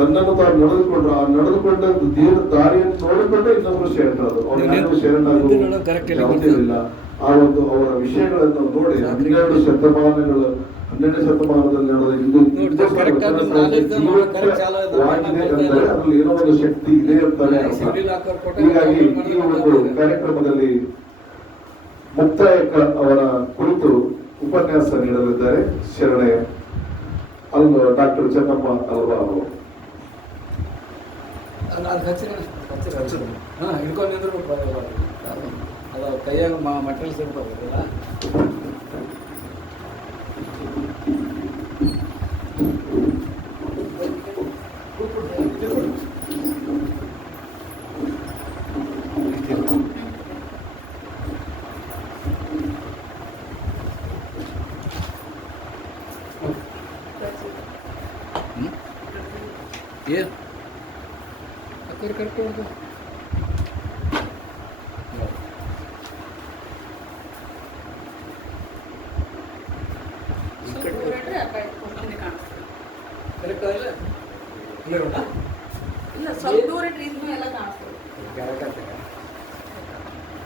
ತನ್ನನ್ನು ತಾನು ನಡೆದುಕೊಂಡ್ರು, ಆ ನಡೆದುಕೊಂಡ ದಾರಿಯನ್ನು ನೋಡಿಕೊಂಡೇ ಇನ್ನೊಬ್ಬರು ಶರಣರು. ಅವ್ರು ಶರಣಾಗುವುದಿಲ್ಲ. ಆ ಒಂದು ಅವರ ವಿಷಯಗಳನ್ನು ನೋಡಿ 12 ಶತಮಾನಗಳು 12ನೇ ಶತಮಾನದಲ್ಲಿ ನಡೆದ ಅದ್ರಲ್ಲಿ ಏನೋ ಒಂದು ಶಕ್ತಿ ಇದೆ ಅಂತಾನೆ. ಹೀಗಾಗಿ ಈ ಒಂದು ಕಾರ್ಯಕ್ರಮದಲ್ಲಿ ಮುಕ್ತಾಯಕ ಅವರ ಕುರಿತು ಉಪನ್ಯಾಸ ನೀಡಲಿದ್ದಾರೆ ಶರಣೆ ಡಾಕ್ಟರ್ ಚೆನ್ನಮ್ಮ ಅಲ್ವಾ ಅವರು. ಹಿಡ್ಕೊಂಡಿದ್ರು ಅದ ಕೈಯಾಗ ಮಟೀರಿಯಲ್ಸ್ ಇರ್ತಾವಲ್ಲ. ಕರ್ಕೊಂಡು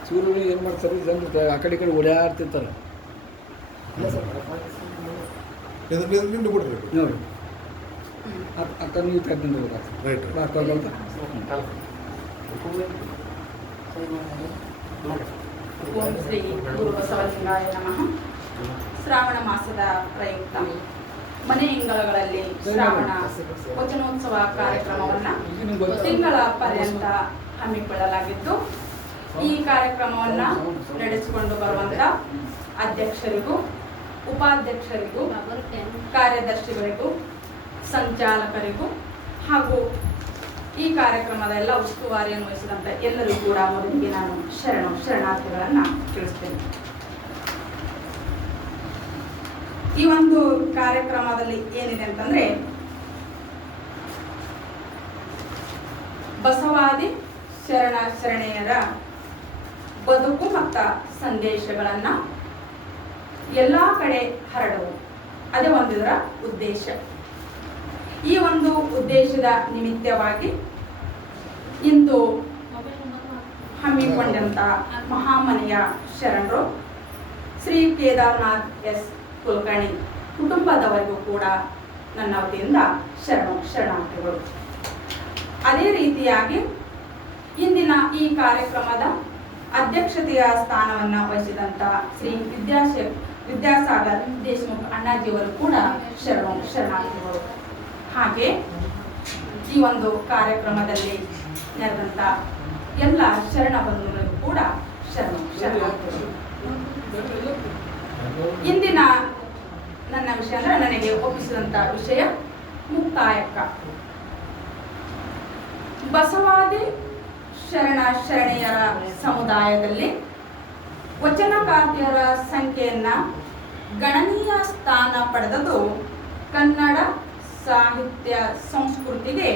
ಸೂರ್ಯನ ಏನು ಮಾಡ್ತಾರೆ ಜನರು ಆ ಕಡೆ ಈ ಕಡೆ ಓಡಾಡ್ತಿರ್ತಾರೆ ನೋಡಿ. ಅಕ್ಕ ನೀವು ಕರ್ಕೊಂಡು ಹೋಗ್ಬೇಕು. ಓಂ ಶ್ರೀ ಗುರು ಬಸವಲಿಂಗಾಯ ನಮಃ. ಶ್ರಾವಣ ಮಾಸದ ಪ್ರಯುಕ್ತ ಮನೆ ಇಂಗಳಗಳಲ್ಲಿ ಶ್ರಾವಣ ವಚನೋತ್ಸವ ಕಾರ್ಯಕ್ರಮವನ್ನು ತಿಂಗಳ ಪರ್ಯಂತ ಹಮ್ಮಿಕೊಳ್ಳಲಾಗಿದ್ದು, ಈ ಕಾರ್ಯಕ್ರಮವನ್ನು ನಡೆಸಿಕೊಂಡು ಬರುವಂತ ಅಧ್ಯಕ್ಷರಿಗೂ ಉಪಾಧ್ಯಕ್ಷರಿಗೂ ಕಾರ್ಯದರ್ಶಿಗಳಿಗೂ ಸಂಚಾಲಕರಿಗೂ ಹಾಗೂ ಈ ಕಾರ್ಯಕ್ರಮದ ಎಲ್ಲ ಉಸ್ತುವಾರಿಯನ್ನು ವಹಿಸಿದಂಥ ಎಲ್ಲರಿಗೂ ಕೂಡ ಮೊದಲಿಗೆ ನಾನು ಶರಣಾರ್ಥಿಗಳನ್ನು ತಿಳಿಸ್ತೇನೆ. ಈ ಒಂದು ಕಾರ್ಯಕ್ರಮದಲ್ಲಿ ಏನಿದೆ ಅಂತಂದ್ರೆ, ಬಸವಾದಿ ಶರಣೆಯರ ಬದುಕು ಮತ್ತು ಸಂದೇಶಗಳನ್ನ ಎಲ್ಲ ಕಡೆ ಹರಡುವುದು, ಅದೇ ಒಂದಿದರ ಉದ್ದೇಶ. ಈ ಒಂದು ಉದ್ದೇಶದ ನಿಮಿತ್ತವಾಗಿ ಇಂದು ಹಮ್ಮಿಕೊಂಡಂತ ಮಹಾಮನೆಯ ಶರಣರು ಶ್ರೀ ಕೇದಾರನಾಥ್ ಎಸ್ ಕುಲಕರ್ಣಿ ಕುಟುಂಬದವರಿಗೂ ಕೂಡ ನನ್ನ ವತಿಯಿಂದ ಶರಣಾರ್ಥಿಗಳು. ಅದೇ ರೀತಿಯಾಗಿ ಇಂದಿನ ಈ ಕಾರ್ಯಕ್ರಮದ ಅಧ್ಯಕ್ಷತೆಯ ಸ್ಥಾನವನ್ನು ವಹಿಸಿದಂತ ಶ್ರೀ ವಿದ್ಯಾಸಾಗರ್ ದೇಶಮುಖ್ ಅಣ್ಣಾಜಿಯವರು ಕೂಡ ಶರಣಾರ್ಥಿಗಳು. ಹಾಗೆ ಈ ಒಂದು ಕಾರ್ಯಕ್ರಮದಲ್ಲಿ ನಡೆದಂತ ಎಲ್ಲ ಶರಣ ಬಂಧುಗಳಿಗೂ ಕೂಡ ಶರಣಾರ್ಥಿಗಳು. ಇಂದಿನ ನನ್ನ ವಿಷಯ ಅಂದ್ರೆ ನನಗೆ ಒಪ್ಪಿಸಿದಂತ ವಿಷಯ ಮುಕ್ತಾಯಕ. ಬಸವಾದಿ ಶರಣೆಯರ ಸಮುದಾಯದಲ್ಲಿ ವಚನಕಾರ್ತಿಯರ ಸಂಖ್ಯೆಯನ್ನ ಗಣನೀಯ ಸ್ಥಾನ ಪಡೆದದು ಕನ್ನಡ ಸಾಹಿತ್ಯ ಸಂಸ್ಕೃತಿಗೆ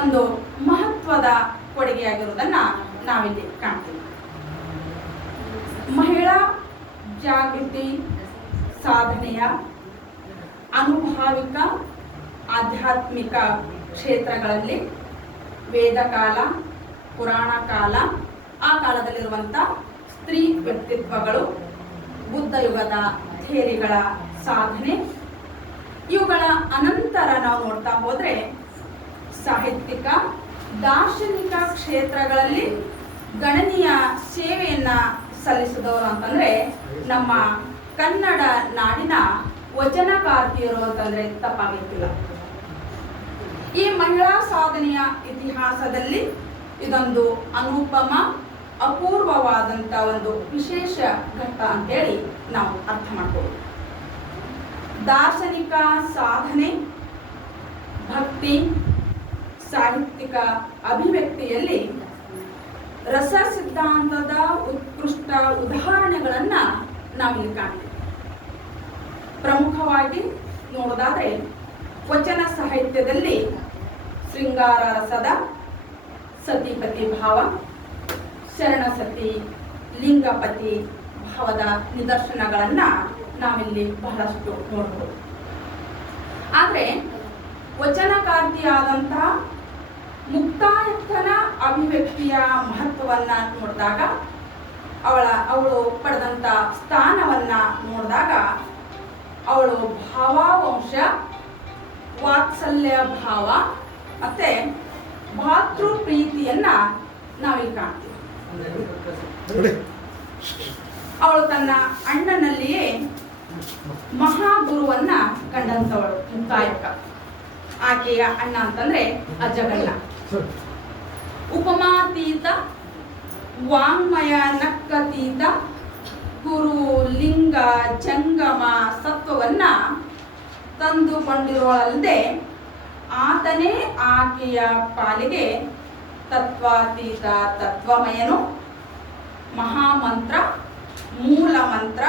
ಒಂದು ಮಹತ್ವದ ಕೊಡುಗೆಯಾಗಿರುವುದನ್ನ ನಾವಿಲ್ಲಿ ಕಾಣ್ತೀವಿ. ಮಹಿಳಾ ಜಾಗೃತಿ ಸಾಧನೆಯ ಅನುಭಾವಿಕ ಆಧ್ಯಾತ್ಮಿಕ ಕ್ಷೇತ್ರಗಳಲ್ಲಿ ವೇದಕಾಲ, ಪುರಾಣ ಕಾಲ, ಆ ಕಾಲದಲ್ಲಿರುವಂಥ ಸ್ತ್ರೀ ವ್ಯಕ್ತಿತ್ವಗಳು, ಬುದ್ಧ ಯುಗದ ಥೇರಿಗಳ ಸಾಧನೆ, ಇವುಗಳ ಅನಂತರ ನಾವು ನೋಡ್ತಾ ಹೋದ್ರೆ ಸಾಹಿತ್ಯಿಕ ದಾರ್ಶನಿಕ ಕ್ಷೇತ್ರಗಳಲ್ಲಿ ಗಣನೀಯ ಸೇವೆಯನ್ನ ಸಲ್ಲಿಸಿದವರು ಅಂತಂದ್ರೆ ನಮ್ಮ ಕನ್ನಡ ನಾಡಿನ ವಚನಕಾರ್ತಿಯರು ಅಂತಂದ್ರೆ ತಪ್ಪಾಗಿರ್ತಿಲ್ಲ. ಈ ಮಹಿಳಾ ಸಾಧನೆಯ ಇತಿಹಾಸದಲ್ಲಿ ಇದೊಂದು ಅನುಪಮ ಅಪೂರ್ವವಾದಂತ ಒಂದು ವಿಶೇಷ ಘಟ್ಟ ಅಂತೇಳಿ ನಾವು ಅರ್ಥ ಮಾಡ್ಬೋದು. ದಾರ್ಶನಿಕ ಸಾಧನೆ, ಭಕ್ತಿ, ಸಾಹಿತ್ಯಿಕ ಅಭಿವ್ಯಕ್ತಿಯಲ್ಲಿ ರಸ ಸಿದ್ಧಾಂತದ ಉತ್ಕೃಷ್ಟ ಉದಾಹರಣೆಗಳನ್ನ ನಾವಿಲ್ಲಿ ಕಾಣ್ತೀವಿ. ಪ್ರಮುಖವಾಗಿ ನೋಡೋದಾದ್ರೆ ವಚನ ಸಾಹಿತ್ಯದಲ್ಲಿ ಶೃಂಗಾರ ರಸದ ಸತಿಪತಿ ಭಾವ, ಶರಣಸತಿ, ಲಿಂಗಪತಿ ಭಾವದ ನಿದರ್ಶನಗಳನ್ನ ನಾವಿಲ್ಲಿ ಬಹಳಷ್ಟು ನೋಡಬಹುದು. ಆದರೆ ವಚನಕಾರ್ತಿಯಾದಂತಹ ಮುಕ್ತಾಯಕ್ಕನ ಅಭಿವ್ಯಕ್ತಿಯ ಮಹತ್ವವನ್ನ ನೋಡಿದಾಗ ಅವಳು ಪಡೆದಂತ ಸ್ಥಾನವನ್ನ ನೋಡಿದಾಗ ಅವಳು ಭಾವಾವಂಶ, ವಾತ್ಸಲ್ಯ ಭಾವ ಮತ್ತೆ ಭಾತೃ ಪ್ರೀತಿಯನ್ನ ನಾವಿಲ್ಲಿ ಕಾಣ್ತೀವಿ. ಅವಳು ತನ್ನ ಅಣ್ಣನಲ್ಲಿಯೇ ಮಹಾಗುರುವನ್ನ ಕಂಡಂತವಳು ಮುಕ್ತಾಯಕ್ಕ. ಆಕೆಯ ಅಣ್ಣ ಅಂತಂದ್ರೆ ಅಜಗಣ್ಣ. ಉಪಮಾತೀತ, ವಾಂಗ್ಮಯ ನಕ್ಕತೀತ, ಗುರು ಲಿಂಗ ಜಂಗಮ ಸತ್ವವನ್ನ ತಂದುಕೊಂಡಿರುವಳಲ್ಲದೆ ಆತನೇ ಆಕೆಯ ಪಾಲಿಗೆ ತತ್ವಾತೀತ ತತ್ವಮಯನು, ಮಹಾಮಂತ್ರ, ಮೂಲ ಮಂತ್ರ,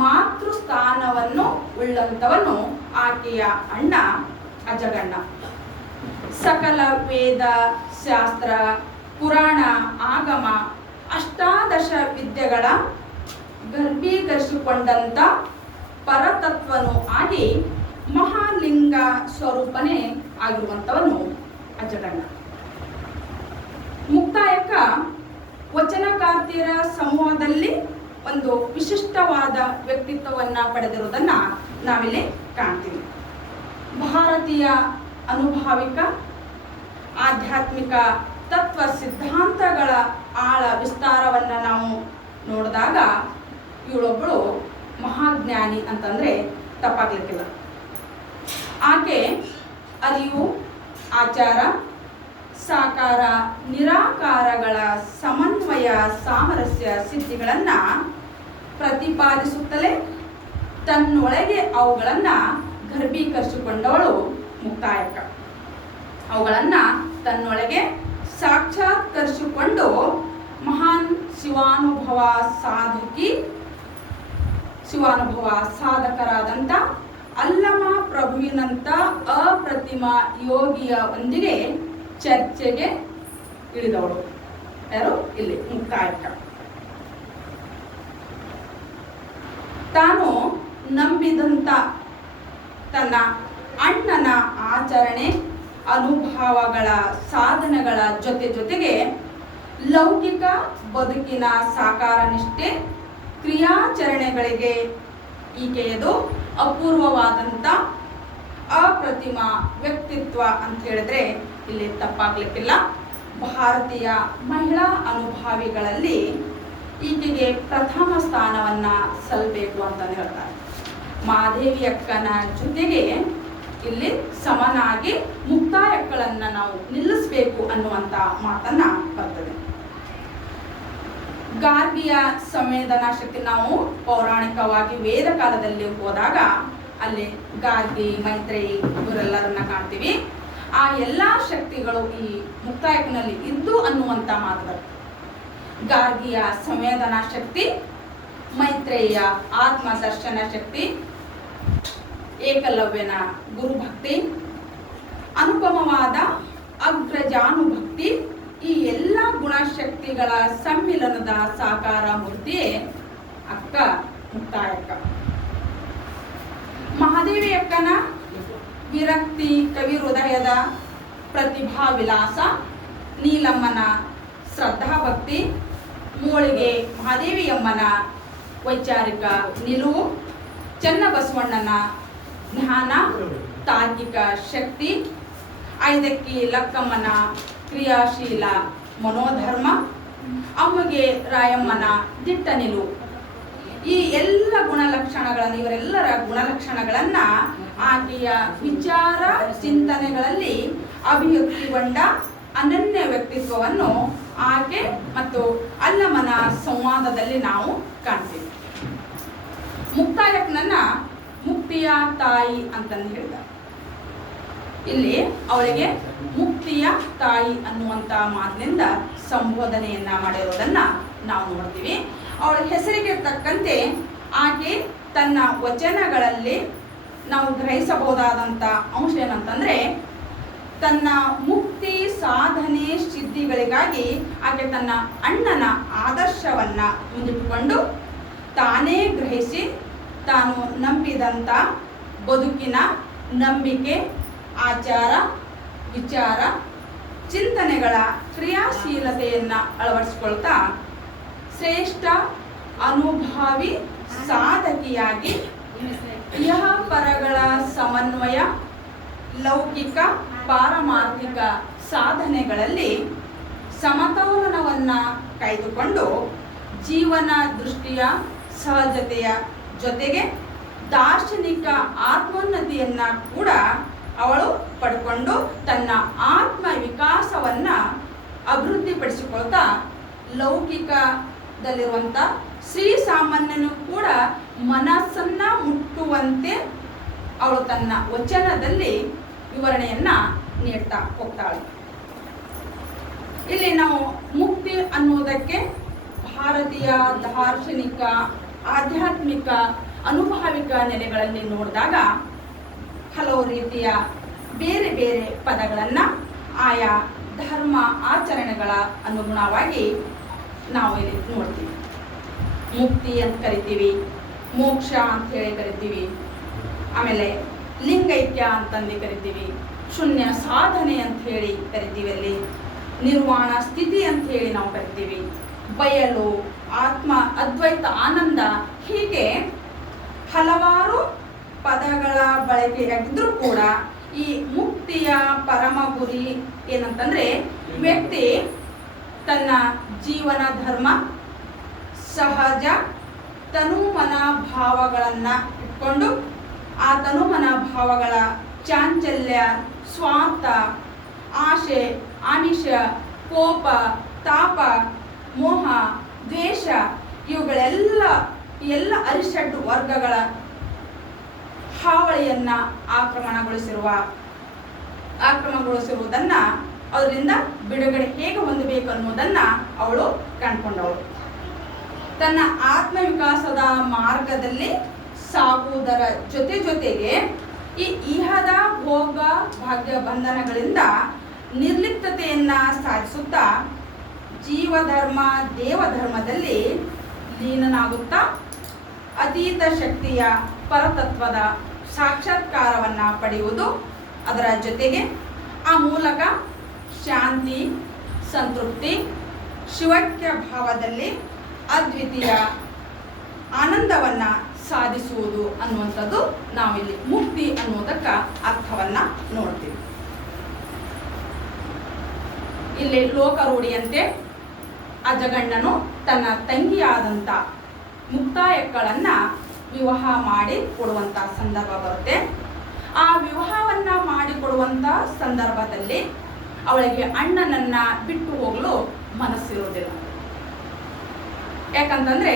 ಮಾತೃಸ್ಥಾನವನ್ನು ಉಳ್ಳಂತವನು ಆಕೆಯ ಅಣ್ಣ ಅಜಗಣ್ಣ. ಸಕಲ ವೇದ ಶಾಸ್ತ್ರ ಪುರಾಣ ಆಗಮ ಅಷ್ಟಾದಶ ವಿದ್ಯೆಗಳ ಗರ್ಭೀಕರಿಸಿಕೊಂಡಂತ ಪರತತ್ವನು ಆಗಿ ಮಹಾಲಿಂಗ ಸ್ವರೂಪನೇ ಆಗಿರುವಂತವನು ಅಜಗಣ್ಣ. ಮುಕ್ತಾಯಕ್ಕ ವಚನಕಾರ್ತಿಯರ ಸಮೂಹದಲ್ಲಿ ಒಂದು ವಿಶಿಷ್ಟವಾದ ವ್ಯಕ್ತಿತ್ವವನ್ನ ಪಡೆದಿರುವುದನ್ನ ನಾವಿಲ್ಲಿ ಕಾಣ್ತೀವಿ. ಭಾರತೀಯ ಅನುಭಾವಿಕ ಆಧ್ಯಾತ್ಮಿಕ ತತ್ವ ಸಿದ್ಧಾಂತಗಳ ಆಳ ವಿಸ್ತಾರವನ್ನ ನಾವು ನೋಡಿದಾಗ ಇವಳೊಬ್ಬಳು ಮಹಾಜ್ಞಾನಿ ಅಂತಂದ್ರೆ ತಪ್ಪಾಗ್ಲಿಕ್ಕಿಲ್ಲ. ಆಕೆ ಅರಿವು, ಆಚಾರ, ಸಾಕಾರ, ನಿರಾಕಾರಗಳ ಸಮನ್ವಯ ಸಾಮರಸ್ಯ ಸಿದ್ಧಿಗಳನ್ನ ಪ್ರತಿಪಾದಿಸುತ್ತಲೇ ತನ್ನೊಳಗೆ ಅವುಗಳನ್ನ ಗರ್ಭೀಕರಿಸಿಕೊಂಡವಳು ಮುಕ್ತಾಯಕ್ಕ. ಅವುಗಳನ್ನ ತನ್ನೊಳಗೆ ಸಾಕ್ಷಾತ್ಕರಿಸಿಕೊಂಡು ಮಹಾನ್ ಶಿವಾನುಭವ ಸಾಧಕರಾದಂಥ ಅಲ್ಲಮ ಪ್ರಭುವಿನಂತ ಅಪ್ರತಿಮ ಯೋಗಿಯ ಒಂದಿಗೆ ಚರ್ಚೆಗೆ ಇಳಿದವಳು ಯಾರು? ಇಲ್ಲಿ ಮುಕ್ತಾಯಕ್ಕ. ತಾನು ನಂಬಿದಂತ ತನ್ನ ಅಣ್ಣನ ಆಚರಣೆ ಅನುಭವಗಳ ಸಾಧನೆಗಳ ಜೊತೆಗೆ ಲೌಕಿಕ ಬದುಕಿನ ಸಾಕಾರ ನಿಷ್ಠೆ ಕ್ರಿಯಾಚರಣೆಗಳಿಗೆ ಈಕೆಯದು ಅಪೂರ್ವವಾದಂಥ ಅಪ್ರತಿಮ ವ್ಯಕ್ತಿತ್ವ ಅಂತ ಹೇಳಿದ್ರೆ ಇಲ್ಲಿ ತಪ್ಪಾಗ್ಲಿಕ್ಕಿಲ್ಲ. ಭಾರತೀಯ ಮಹಿಳಾ ಅನುಭಾವಿಗಳಲ್ಲಿ ಈಕೆಗೆ ಪ್ರಥಮ ಸ್ಥಾನವನ್ನ ಸಲ್ಲಬೇಕು ಅಂತ ಹೇಳ್ತಾರೆ. ಮಾದೇವಿ ಅಕ್ಕನ ಜೊತೆಗೆ ಇಲ್ಲಿ ಸಮನಾಗಿ ಮುಕ್ತಾಯಕ್ಕಳನ್ನ ನಾವು ನಿಲ್ಲಿಸಬೇಕು ಅನ್ನುವಂತ ಮಾತನ್ನ ಬರ್ತದೆ. ಗಾರ್ಗಿಯ ಸಂವೇದನಾ ಶಕ್ತಿ ನಾವು ಪೌರಾಣಿಕವಾಗಿ ವೇದ ಕಾಲದಲ್ಲಿ ಹೋದಾಗ ಅಲ್ಲಿ ಗಾರ್ಗಿ, ಮೈತ್ರೇಯಿ ಇವರೆಲ್ಲರನ್ನ ಕಾಣ್ತೀವಿ. ಆ ಎಲ್ಲಾ ಶಕ್ತಿಗಳು ಈ ಮುಕ್ತಾಯಕನಲ್ಲಿ ಇದ್ದು ಅನ್ನುವಂತ ಮಾತು ಬರ್ತದೆ. ಗಾರ್ಗಿಯ ಸಂವೇದನಾ ಶಕ್ತಿ, ಮೈತ್ರೇಯ ಆತ್ಮದರ್ಶನ ಶಕ್ತಿ, ಏಕಲವ್ಯನ ಗುರುಭಕ್ತಿ, ಅನುಪಮವಾದ ಅಗ್ರಜಾನುಭಕ್ತಿ, ಈ ಎಲ್ಲ ಗುಣಶಕ್ತಿಗಳ ಸಮ್ಮಿಲನದ ಸಾಕಾರ ಮೂರ್ತಿಯೇ ಅಕ್ಕ ಮುಕ್ತಾಯಕ್ಕ. ಮಹಾದೇವಿ ಅಕ್ಕನ ವಿರಕ್ತಿ ಕವಿ ಹೃದಯದ ಪ್ರತಿಭಾ ವಿಲಾಸ, ನೀಲಮ್ಮನ ಶ್ರದ್ಧಾಭಕ್ತಿ, ಮೋಳಿಗೆ ಮಹಾದೇವಿಯಮ್ಮನ ವೈಚಾರಿಕ ನಿಲುವು, ಚನ್ನಬಸವಣ್ಣನ ಜ್ಞಾನ ತಾರ್ಕಿಕ ಶಕ್ತಿ, ಐದಕ್ಕಿ ಲಕ್ಕಮ್ಮನ ಕ್ರಿಯಾಶೀಲ ಮನೋಧರ್ಮ, ಅಮ್ಮಗೆ ರಾಯಮ್ಮನ ದಿಟ್ಟ ನಿಲುವು, ಈ ಎಲ್ಲ ಗುಣಲಕ್ಷಣಗಳನ್ನು ಇವರೆಲ್ಲರ ಗುಣಲಕ್ಷಣಗಳನ್ನ ಆಕೆಯ ವಿಚಾರ ಚಿಂತನೆಗಳಲ್ಲಿ ಅಭಿವ್ಯಕ್ತಿಗೊಂಡ ಅನನ್ಯ ವ್ಯಕ್ತಿತ್ವವನ್ನು ಆಕೆ ಮತ್ತು ಅಲ್ಲಮನ ಸಂವಾದದಲ್ಲಿ ನಾವು ಕಾಣ್ತೀವಿ. ಮುಕ್ತಾಯಕ್ಕನನ್ನ ಮುಕ್ತಿಯ ತಾಯಿ ಅಂತಂದು ಹೇಳಿದ. ಇಲ್ಲಿ ಅವಳಿಗೆ ಮುಕ್ತಿಯ ತಾಯಿ ಅನ್ನುವಂತ ಮಾತಿನಿಂದ ಸಂಬೋಧನೆಯನ್ನ ಮಾಡಿರೋದನ್ನ ನಾವು ನೋಡ್ತೀವಿ. ಅವಳ ಹೆಸರಿಗೆ ತಕ್ಕಂತೆ ಆಕೆ ತನ್ನ ವಚನಗಳಲ್ಲಿ ನಾವು ಗ್ರಹಿಸಬಹುದಾದಂತ ಅಂಶ ಏನಂತಂದ್ರೆ, ತನ್ನ ಮುಕ್ತಿ ಸಾಧನೆ ಸಿದ್ಧಿಗಳಿಗಾಗಿ ಆಕೆ ತನ್ನ ಅಣ್ಣನ ಆದರ್ಶವನ್ನ ಮುಂದಿಟ್ಟುಕೊಂಡು ತಾನೇ ಗ್ರಹಿಸಿ ತಾನು ನಂಬಿದಂತ ಬದುಕಿನ ನಂಬಿಕೆ ಆಚಾರ ವಿಚಾರ ಚಿಂತನೆಗಳ ಕ್ರಿಯಾಶೀಲತೆಯನ್ನು ಅಳವಡಿಸಿಕೊಳ್ತಾ ಶ್ರೇಷ್ಠ ಅನುಭಾವಿ ಸಾಧಕಿಯಾಗಿ ಇಹ ಪರಗಳ ಸಮನ್ವಯ ಲೌಕಿಕ ಪಾರಮಾರ್ಥಿಕ ಸಾಧನೆಗಳಲ್ಲಿ ಸಮತೋಲನವನ್ನು ಕಾಯ್ದುಕೊಂಡು ಜೀವನ ದೃಷ್ಟಿಯ ಸಹಜತೆಯ ಜೊತೆಗೆ ದಾರ್ಶನಿಕ ಆತ್ಮೋನ್ನತಿಯನ್ನ ಕೂಡ ಅವಳು ಪಡ್ಕೊಂಡು ತನ್ನ ಆತ್ಮ ವಿಕಾಸವನ್ನ ಅಭಿವೃದ್ಧಿಪಡಿಸಿಕೊಳ್ತಾ ಲೌಕಿಕದಲ್ಲಿರುವಂಥ ಶ್ರೀ ಸಾಮಾನ್ಯನು ಕೂಡ ಮನಸ್ಸನ್ನ ಮುಟ್ಟುವಂತೆ ಅವಳು ತನ್ನ ವಚನದಲ್ಲಿ ವಿವರಣೆಯನ್ನ ನೀಡ್ತಾ ಹೋಗ್ತಾಳೆ. ಇಲ್ಲಿ ನಾವು ಮುಕ್ತಿ ಅನ್ನುವುದಕ್ಕೆ ಭಾರತೀಯ ದಾರ್ಶನಿಕ ಆಧ್ಯಾತ್ಮಿಕ ಅನುಭಾವಿಕ ನೆಲೆಗಳಲ್ಲಿ ನೋಡಿದಾಗ ಹಲವು ರೀತಿಯ ಬೇರೆ ಬೇರೆ ಪದಗಳನ್ನು ಆಯಾ ಧರ್ಮ ಆಚರಣೆಗಳ ಅನುಗುಣವಾಗಿ ನಾವು ಇಲ್ಲಿ ನೋಡ್ತೀವಿ. ಮುಕ್ತಿ ಅಂತ ಕರಿತೀವಿ, ಮೋಕ್ಷ ಅಂತ ಹೇಳಿ ಕರಿತೀವಿ, ಆಮೇಲೆ ಲಿಂಗೈಕ್ಯ ಅಂತಂದು ಕರಿತೀವಿ, ಶೂನ್ಯ ಸಾಧನೆ ಅಂತ ಹೇಳಿ ಕರಿತೀವಿ, ಅಲ್ಲಿ ನಿರ್ವಾಣ ಸ್ಥಿತಿ ಅಂತ ಹೇಳಿ ನಾವು ಕರಿತೀವಿ, ಬಯಲು, ಆತ್ಮ ಅದ್ವೈತ ಆನಂದ, ಹೀಗೆ ಹಲವಾರು ಪದಗಳ ಬಳಕೆಯಾಗಿದ್ರೂ ಕೂಡ ಈ ಮುಕ್ತಿಯ ಪರಮ ಗುರಿ ಏನಂತಂದ್ರೆ ವ್ಯಕ್ತಿ ತನ್ನ ಜೀವನ ಧರ್ಮ ಸಹಜ ತನುಮನ ಭಾವಗಳನ್ನು ಇಟ್ಕೊಂಡು ಆ ತನುಮನ ಭಾವಗಳ ಚಾಂಚಲ್ಯ, ಸ್ವಾರ್ಥ, ಆಶೆ, ಆಮಿಷ, ಕೋಪ, ತಾಪ, ಮೋಹ, ದ್ವೇಷ ಇವುಗಳೆಲ್ಲ ಅರಿಷಡ್ ವರ್ಗಗಳ ಹಾವಳಿಯನ್ನ ಆಕ್ರಮಣಗೊಳಿಸಿರುವುದನ್ನ ಅದರಿಂದ ಬಿಡುಗಡೆ ಹೇಗೆ ಹೊಂದಬೇಕು ಅನ್ನೋದನ್ನ ಅವಳು ಕಂಡುಕೊಂಡವಳು. ತನ್ನ ಆತ್ಮವಿಕಾಸದ ಮಾರ್ಗದಲ್ಲಿ ಸಾಗುವುದರ ಜೊತೆಗೆ ಈ ಇಹದ ಭೋಗ ಭಾಗ್ಯ ಬಂಧನಗಳಿಂದ ನಿರ್ಲಿಪ್ತತೆಯನ್ನ ಸಾಧಿಸುತ್ತಾ ಜೀವಧರ್ಮ ದೇವಧರ್ಮದಲ್ಲಿ ಲೀನನಾಗುತ್ತಾ ಅತೀತ ಶಕ್ತಿಯ ಪರತತ್ವದ ಸಾಕ್ಷಾತ್ಕಾರವನ್ನು ಪಡೆಯುವುದು, ಅದರ ಜೊತೆಗೆ ಆ ಮೂಲಕ ಶಾಂತಿ, ಸಂತೃಪ್ತಿ, ಶಿವೈಕ್ಯ ಭಾವದಲ್ಲಿ ಅದ್ವಿತೀಯ ಆನಂದವನ್ನು ಸಾಧಿಸುವುದು ಅನ್ನುವಂಥದ್ದು ನಾವಿಲ್ಲಿ ಮುಕ್ತಿ ಅನ್ನುವುದಕ್ಕೆ ಅರ್ಥವನ್ನು ನೋಡ್ತೀವಿ. ಇಲ್ಲಿ ಲೋಕರೂಢಿಯಂತೆ ಅಜಗಣ್ಣನು ತನ್ನ ತಂಗಿಯಾದಂಥ ಮುಕ್ತಾಯಕ್ಕಳನ್ನು ವಿವಾಹ ಮಾಡಿ ಕೊಡುವಂಥ ಸಂದರ್ಭ ಬರುತ್ತೆ. ಆ ವಿವಾಹವನ್ನು ಮಾಡಿಕೊಡುವಂಥ ಸಂದರ್ಭದಲ್ಲಿ ಅವಳಿಗೆ ಅಣ್ಣನನ್ನ ಬಿಟ್ಟು ಹೋಗಲು ಮನಸ್ಸಿರುವುದಿಲ್ಲ. ಯಾಕಂತಂದ್ರೆ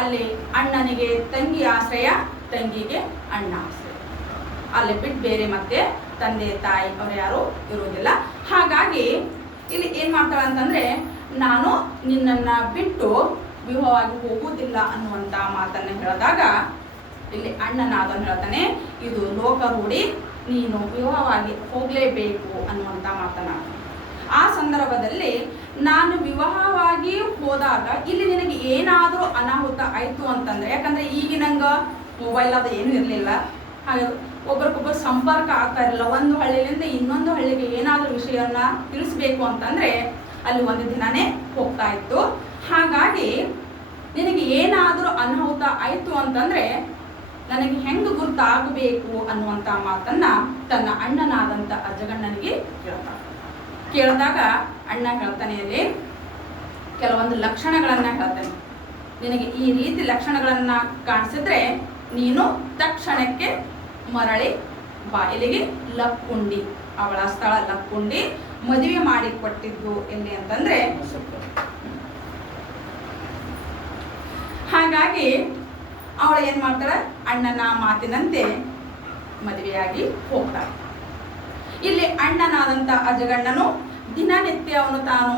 ಅಲ್ಲಿ ಅಣ್ಣನಿಗೆ ತಂಗಿ ಆಶ್ರಯ, ತಂಗಿಗೆ ಅಣ್ಣ ಆಶ್ರಯ, ಅಲ್ಲಿ ಬಿಟ್ಟು ಬೇರೆ ಮತ್ತೆ ತಂದೆ ತಾಯಿ ಅವರು ಯಾರು ಇರುವುದಿಲ್ಲ. ಹಾಗಾಗಿ ಇಲ್ಲಿ ಏನ್ ಮಾಡ್ತಾಳೆ ಅಂತಂದ್ರೆ, ನಾನು ನಿನ್ನನ್ನು ಬಿಟ್ಟು ವಿವಾಹವಾಗಿ ಹೋಗುವುದಿಲ್ಲ ಅನ್ನುವಂಥ ಮಾತನ್ನು ಹೇಳಿದಾಗ ಇಲ್ಲಿ ಅಣ್ಣನಾದನು ಹೇಳ್ತಾನೆ, ಇದು ಲೋಕರೂಢಿ, ನೀನು ವಿವಾಹವಾಗಿ ಹೋಗಲೇಬೇಕು ಅನ್ನುವಂಥ ಮಾತನ್ನ. ಆ ಸಂದರ್ಭದಲ್ಲಿ ನಾನು ವಿವಾಹವಾಗಿ ಹೋದಾಗ ಇಲ್ಲಿ ನಿನಗೆ ಏನಾದರೂ ಅನಾಹುತ ಆಯಿತು ಅಂತಂದರೆ, ಯಾಕಂದರೆ ಈಗಿನಂಗ ಮೊಬೈಲ್ ಅದು ಏನೂ ಇರಲಿಲ್ಲ, ಹಾಗೆ ಒಬ್ರಿಗೊಬ್ಬರು ಸಂಪರ್ಕ ಆಗ್ತಾ ಇರಲಿಲ್ಲ. ಒಂದು ಹಳ್ಳಿಯಿಂದ ಇನ್ನೊಂದು ಹಳ್ಳಿಗೆ ಏನಾದರೂ ವಿಷಯವನ್ನು ತಿಳಿಸ್ಬೇಕು ಅಂತಂದರೆ ಅಲ್ಲಿ ಒಂದು ದಿನನೇ ಹೋಗ್ತಾ ಇತ್ತು. ಹಾಗಾಗಿ ನಿನಗೆ ಏನಾದರೂ ಅನಾಹುತ ಆಯಿತು ಅಂತಂದರೆ ನನಗೆ ಹೆಂಗೆ ಗುರುತಾಗಬೇಕು ಅನ್ನುವಂಥ ಮಾತನ್ನು ತನ್ನ ಅಣ್ಣನಾದಂಥ ಅಜಗಣ್ಣನಿಗೆ ಕೇಳಿದಾಗ ಅಣ್ಣ ಹೇಳ್ತಾನೆ, ಅಲ್ಲಿ ಕೆಲವೊಂದು ಲಕ್ಷಣಗಳನ್ನು ಹೇಳ್ತಾನೆ, ನಿನಗೆ ಈ ರೀತಿ ಲಕ್ಷಣಗಳನ್ನು ಕಾಣಿಸಿದ್ರೆ ನೀನು ತಕ್ಷಣಕ್ಕೆ ಮರಳಿ ಬಾ. ಇಲ್ಲಿಗೆ ಲಕ್ಕುಂಡಿ, ಅವಳ ಸ್ಥಳ ಲಕ್ಕುಂಡಿ, ಮದುವೆ ಮಾಡಿ ಕೊಟ್ಟಿದ್ದು ಎಲ್ಲಿ ಅಂತಂದ್ರೆ. ಹಾಗಾಗಿ ಅವಳು ಏನ್ ಮಾಡ್ತಾಳೆ, ಅಣ್ಣನ ಮಾತಿನಂತೆ ಮದುವೆಯಾಗಿ ಹೋಗ್ತಾಳೆ. ಇಲ್ಲಿ ಅಣ್ಣನಾದಂಥ ಅಜಗಣ್ಣನು ದಿನನಿತ್ಯ ಅವನು ತಾನು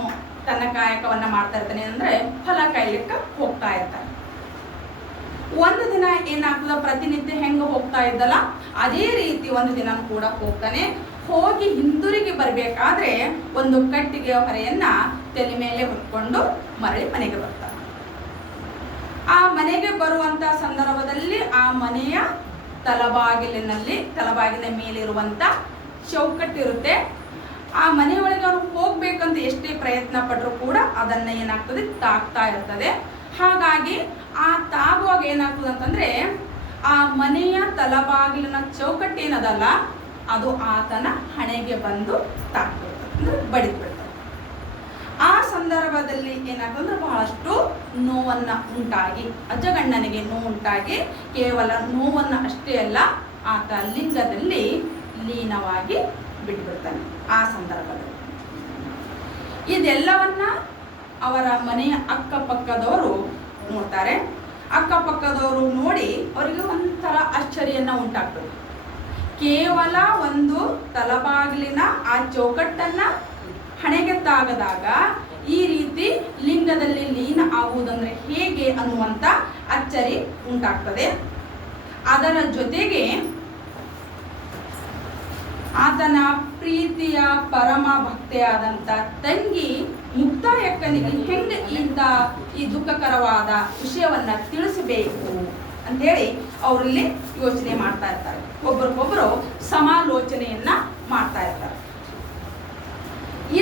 ತನ್ನ ಕಾಯಕವನ್ನ ಮಾಡ್ತಾ ಇರ್ತಾನೆ, ಅಂದ್ರೆ ಫಲ ಕಾಯ್ಲಿಕ್ಕೆ ಹೋಗ್ತಾ ಇರ್ತಾನೆ. ಒಂದು ದಿನ ಏನಾಗ್ತದ, ಪ್ರತಿನಿತ್ಯ ಹೆಂಗ ಹೋಗ್ತಾ ಇದ್ದಲ್ಲ ಅದೇ ರೀತಿ ಒಂದು ದಿನ ಕೂಡ ಹೋಗ್ತಾನೆ. ಹೋಗಿ ಹಿಂದಿರುಗಿ ಬರಬೇಕಾದ್ರೆ ಒಂದು ಕಟ್ಟಿಗೆ ಹೊರೆಯನ್ನ ತಲೆ ಮೇಲೆ ಹೊತ್ಕೊಂಡು ಮರಳಿ ಮನೆಗೆ ಬರ್ತಾನೆ. ಆ ಮನೆಗೆ ಬರುವಂತ ಸಂದರ್ಭದಲ್ಲಿ ಆ ಮನೆಯ ತಲಬಾಗಿಲಿನ ಮೇಲಿರುವಂತ ಚೌಕಟ್ಟಿರುತ್ತೆ. ಆ ಮನೆಯೊಳಗೆ ಅವ್ರು ಹೋಗ್ಬೇಕಂತ ಎಷ್ಟೇ ಪ್ರಯತ್ನ ಪಟ್ಟರು ಕೂಡ ಅದನ್ನ ಏನಾಗ್ತದೆ, ತಾಗ್ತಾ ಇರ್ತದೆ. ಹಾಗಾಗಿ ಆ ತಾಗುವಾಗ ಏನಾಗ್ತದೆ ಅಂತಂದ್ರೆ ಆ ಮನೆಯ ತಲಬಾಗಿಲಿನ ಚೌಕಟ್ಟೇನದಲ್ಲ ಅದು ಆತನ ಹಣೆಗೆ ಬಂದು ತಾಕ್ಬಿಡ್ತದೆ, ಅಂದ್ರೆ ಬಡಿದ್ಬಿಡ್ತದೆ. ಆ ಸಂದರ್ಭದಲ್ಲಿ ಏನಾಗ್ತಂದ್ರೆ ಬಹಳಷ್ಟು ನೋವನ್ನ ಉಂಟಾಗಿ, ಅಜ್ಜಗಣ್ಣನಿಗೆ ನೋವುಂಟಾಗಿ ಕೇವಲ ನೋವನ್ನ ಅಷ್ಟೇ ಅಲ್ಲ ಆತ ಲಿಂಗದಲ್ಲಿ ಲೀನವಾಗಿ ಬಿಟ್ಬಿಡ್ತಾನೆ. ಆ ಸಂದರ್ಭದಲ್ಲಿ ಇದೆಲ್ಲವನ್ನ ಅವರ ಮನೆಯ ಅಕ್ಕಪಕ್ಕದವರು ನೋಡ್ತಾರೆ. ಅಕ್ಕಪಕ್ಕದವರು ನೋಡಿ ಅವರಿಗೆ ಒಂಥರ ಆಶ್ಚರ್ಯನ ಉಂಟಾಗ್ತದೆ. ಕೇವಲ ಒಂದು ತಲಬಾಗಿಲಿನ ಆ ಚೌಕಟ್ಟನ್ನ ಹಣೆಗೆ ತಾಗದಾಗ ಈ ರೀತಿ ಲಿಂಗದಲ್ಲಿ ಲೀನ ಆಗುವುದಂದ್ರೆ ಹೇಗೆ ಅನ್ನುವಂಥ ಅಚ್ಚರಿ ಉಂಟಾಗ್ತದೆ. ಅದರ ಜೊತೆಗೆ ಆತನ ಪ್ರೀತಿಯ ಪರಮ ಭಕ್ತೆಯಾದಂಥ ತಂಗಿ ಮುಕ್ತಾಯಕ್ಕನಿಗೆ ಹೆಂಗೆ ಈ ದುಃಖಕರವಾದ ವಿಷಯವನ್ನ ತಿಳಿಸಬೇಕು ಅಂತೇಳಿ ಅವರಲ್ಲಿ ಯೋಚನೆ ಮಾಡ್ತಾ ಇರ್ತಾರೆ. ಒಬ್ಬರಿಗೊಬ್ಬರು ಸಮಾಲೋಚನೆಯನ್ನ ಮಾಡ್ತಾ ಇರ್ತಾರೆ.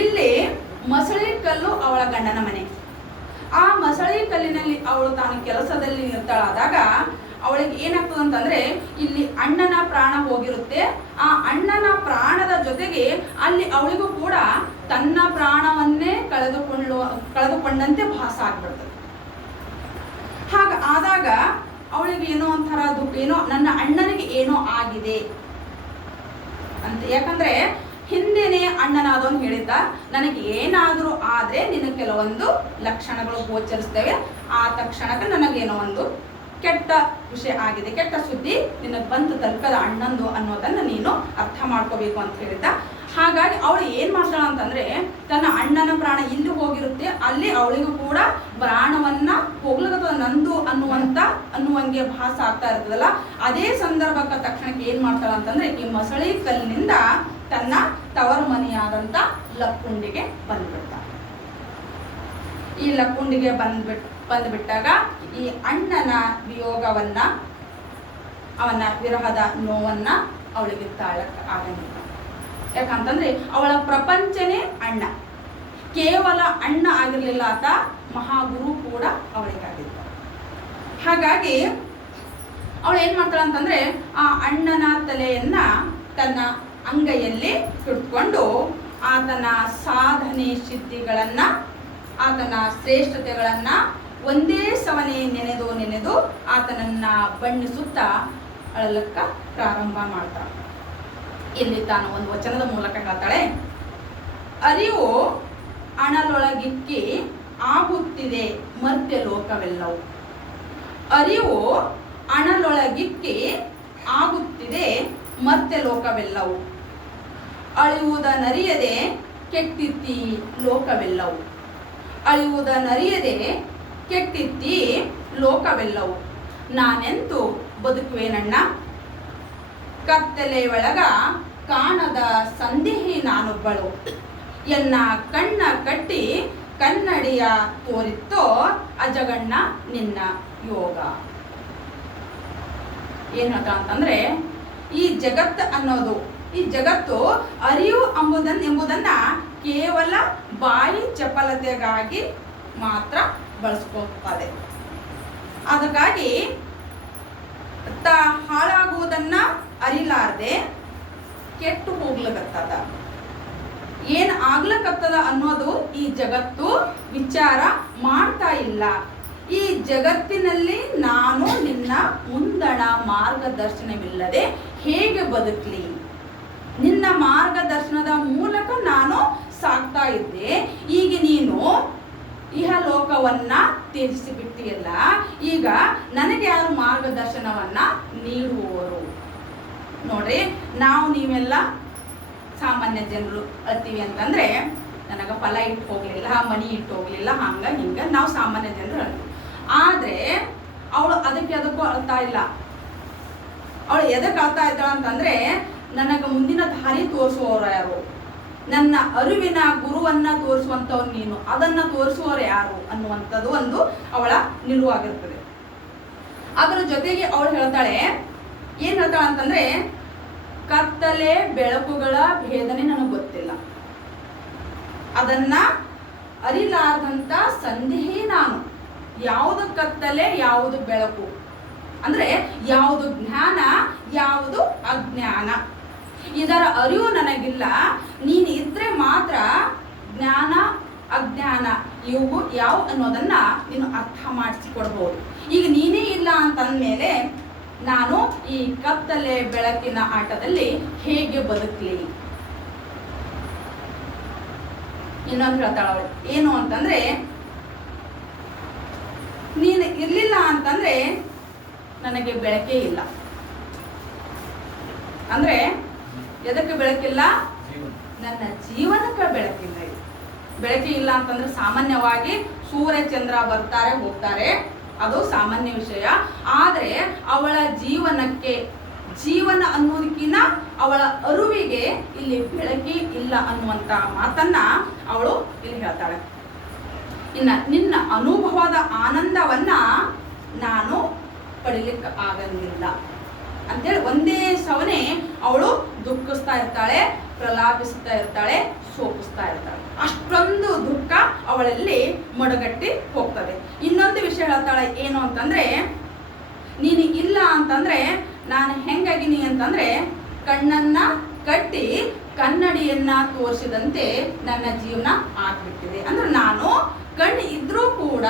ಇಲ್ಲಿ ಮಸಳಿ ಕಲ್ಲು ಅವಳ ಗಂಡನ ಮನೆ. ಆ ಮಸಳಿ ಕಲ್ಲಿನಲ್ಲಿ ಅವಳು ತಾನು ಕೆಲಸದಲ್ಲಿ ನಿರತಳಾದಾಗ ಅವಳಿಗೆ ಏನಾಗ್ತದೆ ಅಂತಂದ್ರೆ ಇಲ್ಲಿ ಅಣ್ಣನ ಪ್ರಾಣ ಹೋಗಿರುತ್ತೆ. ಆ ಅಣ್ಣನ ಪ್ರಾಣದ ಜೊತೆಗೆ ಅಲ್ಲಿ ಅವಳಿಗೂ ಕೂಡ ತನ್ನ ಪ್ರಾಣವನ್ನೇ ಕಳೆದುಕೊಂಡಂತೆ ಭಾಸ ಆಗ್ಬಿಡ್ತದೆ. ಹಾಗ ಆದಾಗ ಅವಳಿಗೆ ಏನೋ ಒಂಥರ ದುಃಖ, ಏನೋ ನನ್ನ ಅಣ್ಣನಿಗೆ ಏನೋ ಆಗಿದೆ ಅಂತ. ಯಾಕಂದ್ರೆ ಹಿಂದೆನೆ ಅಣ್ಣನಾದವನು ಹೇಳಿದ್ದ, ನನಗೆ ಏನಾದರೂ ಆದ್ರೆ ನಿನ್ನ ಕೆಲವೊಂದು ಲಕ್ಷಣಗಳು ಗೋಚರಿಸ್ತೇವೆ, ಆ ತಕ್ಷಣಕ್ಕೆ ನನಗೇನೋ ಒಂದು ಕೆಟ್ಟ ವಿಷಯ ಆಗಿದೆ, ಕೆಟ್ಟ ಸುದ್ದಿ ನಿನಗೆ ಬಂದು ತಲುಪದ ಅಣ್ಣಂದು ಅನ್ನೋದನ್ನ ನೀನು ಅರ್ಥ ಮಾಡ್ಕೋಬೇಕು ಅಂತ ಹೇಳಿದ್ದ. ಹಾಗಾಗಿ ಅವಳು ಏನ್ ಮಾಡ್ತಾಳ ಅಂತಂದ್ರೆ ತನ್ನ ಅಣ್ಣನ ಪ್ರಾಣ ಇಲ್ಲಿ ಹೋಗಿರುತ್ತೆ, ಅಲ್ಲಿ ಅವಳಿಗೂ ಕೂಡ ಪ್ರಾಣವನ್ನ ಹೋಗ್ಲಕತ್ತದ ನಂದು ಅನ್ನುವಂಗೆ ಭಾಸ ಆಗ್ತಾ ಇರ್ತದಲ್ಲ. ಅದೇ ಸಂದರ್ಭಕ್ಕೆ ತಕ್ಷಣಕ್ಕೆ ಏನ್ ಮಾಡ್ತಾಳ ಅಂತಂದ್ರೆ ಈ ಮಸಳಿ ಕಲ್ಲಿನಿಂದ ತನ್ನ ತವರು ಮನೆಯಾದಂತ ಲಕ್ಕುಂಡಿಗೆ ಬಂದ್ಬಿಡ್ತಾಳೆ. ಈ ಲಕ್ಕುಂಡಿಗೆ ಬಂದ್ಬಿಟ್ಟಾಗ ಈ ಅಣ್ಣನ ವಿಯೋಗವನ್ನ, ಅವನ ವಿರಹದ ನೋವನ್ನ ಅವಳಿಗೆ ತಾಳಕ್ಕೆ ಆಗಂಗಿಲ್ಲ. ಯಾಕಂತಂದ್ರೆ ಅವಳ ಪ್ರಪಂಚನೇ ಅಣ್ಣ. ಕೇವಲ ಅಣ್ಣ ಆಗಿರ್ಲಿಲ್ಲ, ಆತ ಮಹಾಗುರು ಕೂಡ ಅವಳಿಗಾಗಿದ್ದ. ಹಾಗಾಗಿ ಅವಳು ಏನ್ ಮಾಡ್ತಾಳ ಅಂತಂದ್ರೆ ಆ ಅಣ್ಣನ ತಲೆಯನ್ನ ತನ್ನ ಅಂಗೈಯಲ್ಲಿ ಹಿಡ್ಕೊಂಡು ಆತನ ಸಾಧನೆ ಸಿದ್ಧಿಗಳನ್ನ, ಆತನ ಶ್ರೇಷ್ಠತೆಗಳನ್ನ ಒಂದೇ ಸವನೆ ನೆನೆದು ಆತನನ್ನ ಬಣ್ಣಿಸುತ್ತಾ ಅಳಲಕ್ಕ ಪ್ರಾರಂಭ ಮಾಡ್ತಾಳೆ. ಇಲ್ಲಿ ತಾನು ಒಂದು ವಚನದ ಮೂಲಕ ಹೇಳ್ತಾಳೆ, ಅರಿವು ಅಣಲೊಳಗಿಕ್ಕಿ ಆಗುತ್ತಿದೆ ಮರ್ತ್ಯ ಲೋಕವೆಲ್ಲವೂ. ಅರಿವು ಅಣಲೊಳಗಿಕ್ಕಿ ಆಗುತ್ತಿದೆ ಮರ್ತ್ಯ ಲೋಕವೆಲ್ಲವೂ. ಅಳಿಯುವುದನರಿಯದೆ ಕೆಟ್ಟಿತ್ತಿ ಲೋಕವೆಲ್ಲವೂ. ಅಳಿಯುವುದನರಿಯದೆ ಕೆಟ್ಟಿತ್ತಿ ಲೋಕವೆಲ್ಲವೂ. ನಾನೆಂತೂ ಬದುಕುವೆನಣ್ಣ, ಕತ್ತಲೆ ಒಳಗ ಕಾಣದ ಸಂದೇಹಿ ನಾನೊಬ್ಬಳು. ಎನ್ನ ಕಣ್ಣ ಕಟ್ಟಿ ಕನ್ನಡಿಯ ತೋರಿತ್ತೋ ಅಜಗಣ್ಣ ನಿನ್ನ ಯೋಗ. ಏನ್ ಹೇಳ್ತಾ ಅಂತಂದ್ರೆ ಈ ಜಗತ್ತು ಅನ್ನೋದು, ಈ ಜಗತ್ತು ಅರಿವು ಎಂಬುದನ್ನ ಕೇವಲ ಬಾಯಿ ಚಪಲತೆಗಾಗಿ ಮಾತ್ರ ಬಳಸ್ಕೋತಾರೆ. ಅದಕ್ಕಾಗಿ ಹಾಳಾಗುವುದನ್ನ ಅರಿಲಾರ್ದೆ ಕೆಟ್ಟು ಹೋಗ್ಲಕತ್ತದ. ಏನ್ ಆಗ್ಲಕತ್ತದ ಅನ್ನೋದು ಈ ಜಗತ್ತು ವಿಚಾರ ಮಾಡ್ತಾ ಇಲ್ಲ. ಈ ಜಗತ್ತಿನಲ್ಲಿ ನಾನು ನಿನ್ನ ಮುಂದಣ ಮಾರ್ಗದರ್ಶನವಿಲ್ಲದೆ ಹೇಗೆ ಬದುಕಲಿ? ನಿನ್ನ ಮಾರ್ಗದರ್ಶನದ ಮೂಲಕ ನಾನು ಸಾಕ್ತಾ ಇದ್ದೆ. ಈಗ ನೀನು ಇಹಲೋಕವನ್ನ ತ್ಯಜಿಸಿ ಬಿಟ್ಟಿಯಲ್ಲ, ಈಗ ನನಗೆ ಯಾರು ಮಾರ್ಗದರ್ಶನವನ್ನ ನೀಡುವವರು? ನೋಡ್ರಿ, ನಾವು ನೀವೆಲ್ಲ ಸಾಮಾನ್ಯ ಜನರು ಅಳ್ತೀವಿ ಅಂತಂದ್ರೆ ನನಗೆ ಫಲ ಇಟ್ಟು ಹೋಗ್ಲಿಲ್ಲ, ಮನಿ ಇಟ್ಟು ಹೋಗ್ಲಿಲ್ಲ, ಹಂಗ ಹಿಂಗ ನಾವು ಸಾಮಾನ್ಯ ಜನರು ಅಳ್ತೀವಿ. ಆದ್ರೆ ಅವಳು ಅದಕ್ಕೂ ಅಳ್ತಾ ಇಲ್ಲ. ಅವಳು ಎದಕ್ಕೆ ಅಳ್ತಾ ಇದ್ದಾಳ ಅಂತಂದ್ರೆ ನನಗೆ ಮುಂದಿನ ದಾರಿ ತೋರಿಸುವವರು ಯಾರು? ನನ್ನ ಅರಿವಿನ ಗುರುವನ್ನ ತೋರಿಸುವಂಥವ್ರು ನೀನು, ಅದನ್ನ ತೋರಿಸುವವರು ಯಾರು ಅನ್ನುವಂಥದ್ದು ಒಂದು ಅವಳ ನಿಲುವಾಗಿರ್ತದೆ. ಅದರ ಜೊತೆಗೆ ಅವಳು ಹೇಳ್ತಾಳೆ, ಏನ್ ಹೇಳ್ತಾಳ ಅಂತಂದ್ರೆ ಕತ್ತಲೆ ಬೆಳಕುಗಳ ಭೇದನೆ ನನಗೆ ಗೊತ್ತಿಲ್ಲ. ಅದನ್ನ ಅರಿಲಾರ್ದಂತ ಸಂದೇಹಿ ನಾನು. ಯಾವುದು ಕತ್ತಲೆ ಯಾವುದು ಬೆಳಕು ಅಂದ್ರೆ ಯಾವುದು ಜ್ಞಾನ ಯಾವುದು ಅಜ್ಞಾನ, ಇದರ ಅರಿವು ನನಗಿಲ್ಲ. ನೀನು ಇದ್ರೆ ಮಾತ್ರ ಜ್ಞಾನ ಅಜ್ಞಾನ ಇವು ಯಾವ ಅನ್ನೋದನ್ನ ನೀನು ಅರ್ಥ ಮಾಡಿಸಿಕೊಡ್ಬೋದು. ಈಗ ನೀನೇ ಇಲ್ಲ ಅಂತಂದ್ಮೇಲೆ ನಾನು ಈ ಕತ್ತಲೆ ಬೆಳಕಿನ ಆಟದಲ್ಲಿ ಹೇಗೆ ಬದುಕಲಿ? ಇನ್ನೊಂದು ಹೇಳ್ತಾಳ ಅವಳು, ಏನು ಅಂತಂದ್ರೆ ನೀನು ಇರ್ಲಿಲ್ಲ ಅಂತಂದ್ರೆ ನನಗೆ ಬೆಳಕೇ ಇಲ್ಲ. ಅಂದ್ರೆ ಎದಕ್ಕೆ ಬೆಳಕಿಲ್ಲ? ನನ್ನ ಜೀವನಕ್ಕೆ ಬೆಳಕಿಲ್ಲ. ಬೆಳಕೇ ಇಲ್ಲ ಅಂತಂದ್ರೆ ಸಾಮಾನ್ಯವಾಗಿ ಸೂರ್ಯ ಚಂದ್ರ ಬರ್ತಾರೆ ಹೋಗ್ತಾರೆ, ಅದು ಸಾಮಾನ್ಯ ವಿಷಯ. ಆದ್ರೆ ಅವಳ ಜೀವನಕ್ಕೆ, ಜೀವನ ಅನ್ನೋದಕ್ಕಿಂತ ಅವಳ ಅರಿವಿಗೆ ಇಲ್ಲಿ ಬೆಳಕೇ ಇಲ್ಲ ಅನ್ನುವಂತ ಮಾತನ್ನ ಅವಳು ಇಲ್ಲಿ ಹೇಳ್ತಾಳೆ. ಇನ್ನ ನಿನ್ನ ಅನುಭವದ ಆನಂದವನ್ನ ನಾನು ಪಡಿಲಿಕ್ಕೆ ಆಗಂಗಿಲ್ಲ ಅಂತೇಳಿ ಒಂದೇ ಸವನೆ ಅವಳು ದುಃಖಿಸ್ತಾ ಇರ್ತಾಳೆ, ಪ್ರಲಾಪಿಸ್ತಾ ಇರ್ತಾಳೆ, ಸೋಪಿಸ್ತಾ ಇರ್ತಾಳೆ. ಅಷ್ಟೊಂದು ದುಃಖ ಅವಳಲ್ಲಿ ಮಡಗಟ್ಟಿ ಹೋಗ್ತದೆ. ಇನ್ನೊಂದು ವಿಷಯ ಹೇಳ್ತಾಳೆ, ಏನು ಅಂತಂದ್ರೆ ನೀನು ಇಲ್ಲ ಅಂತಂದ್ರೆ ನಾನು ಹೆಂಗಾಗಿನಿ ಅಂತಂದ್ರೆ ಕಣ್ಣನ್ನ ಕಟ್ಟಿ ಕನ್ನಡಿಯನ್ನ ತೋರಿಸಿದಂತೆ ನನ್ನ ಜೀವನ ಆಗ್ಬಿಟ್ಟಿದೆ. ಅಂದ್ರೆ ನಾನು ಕಣ್ಣು ಇದ್ರೂ ಕೂಡ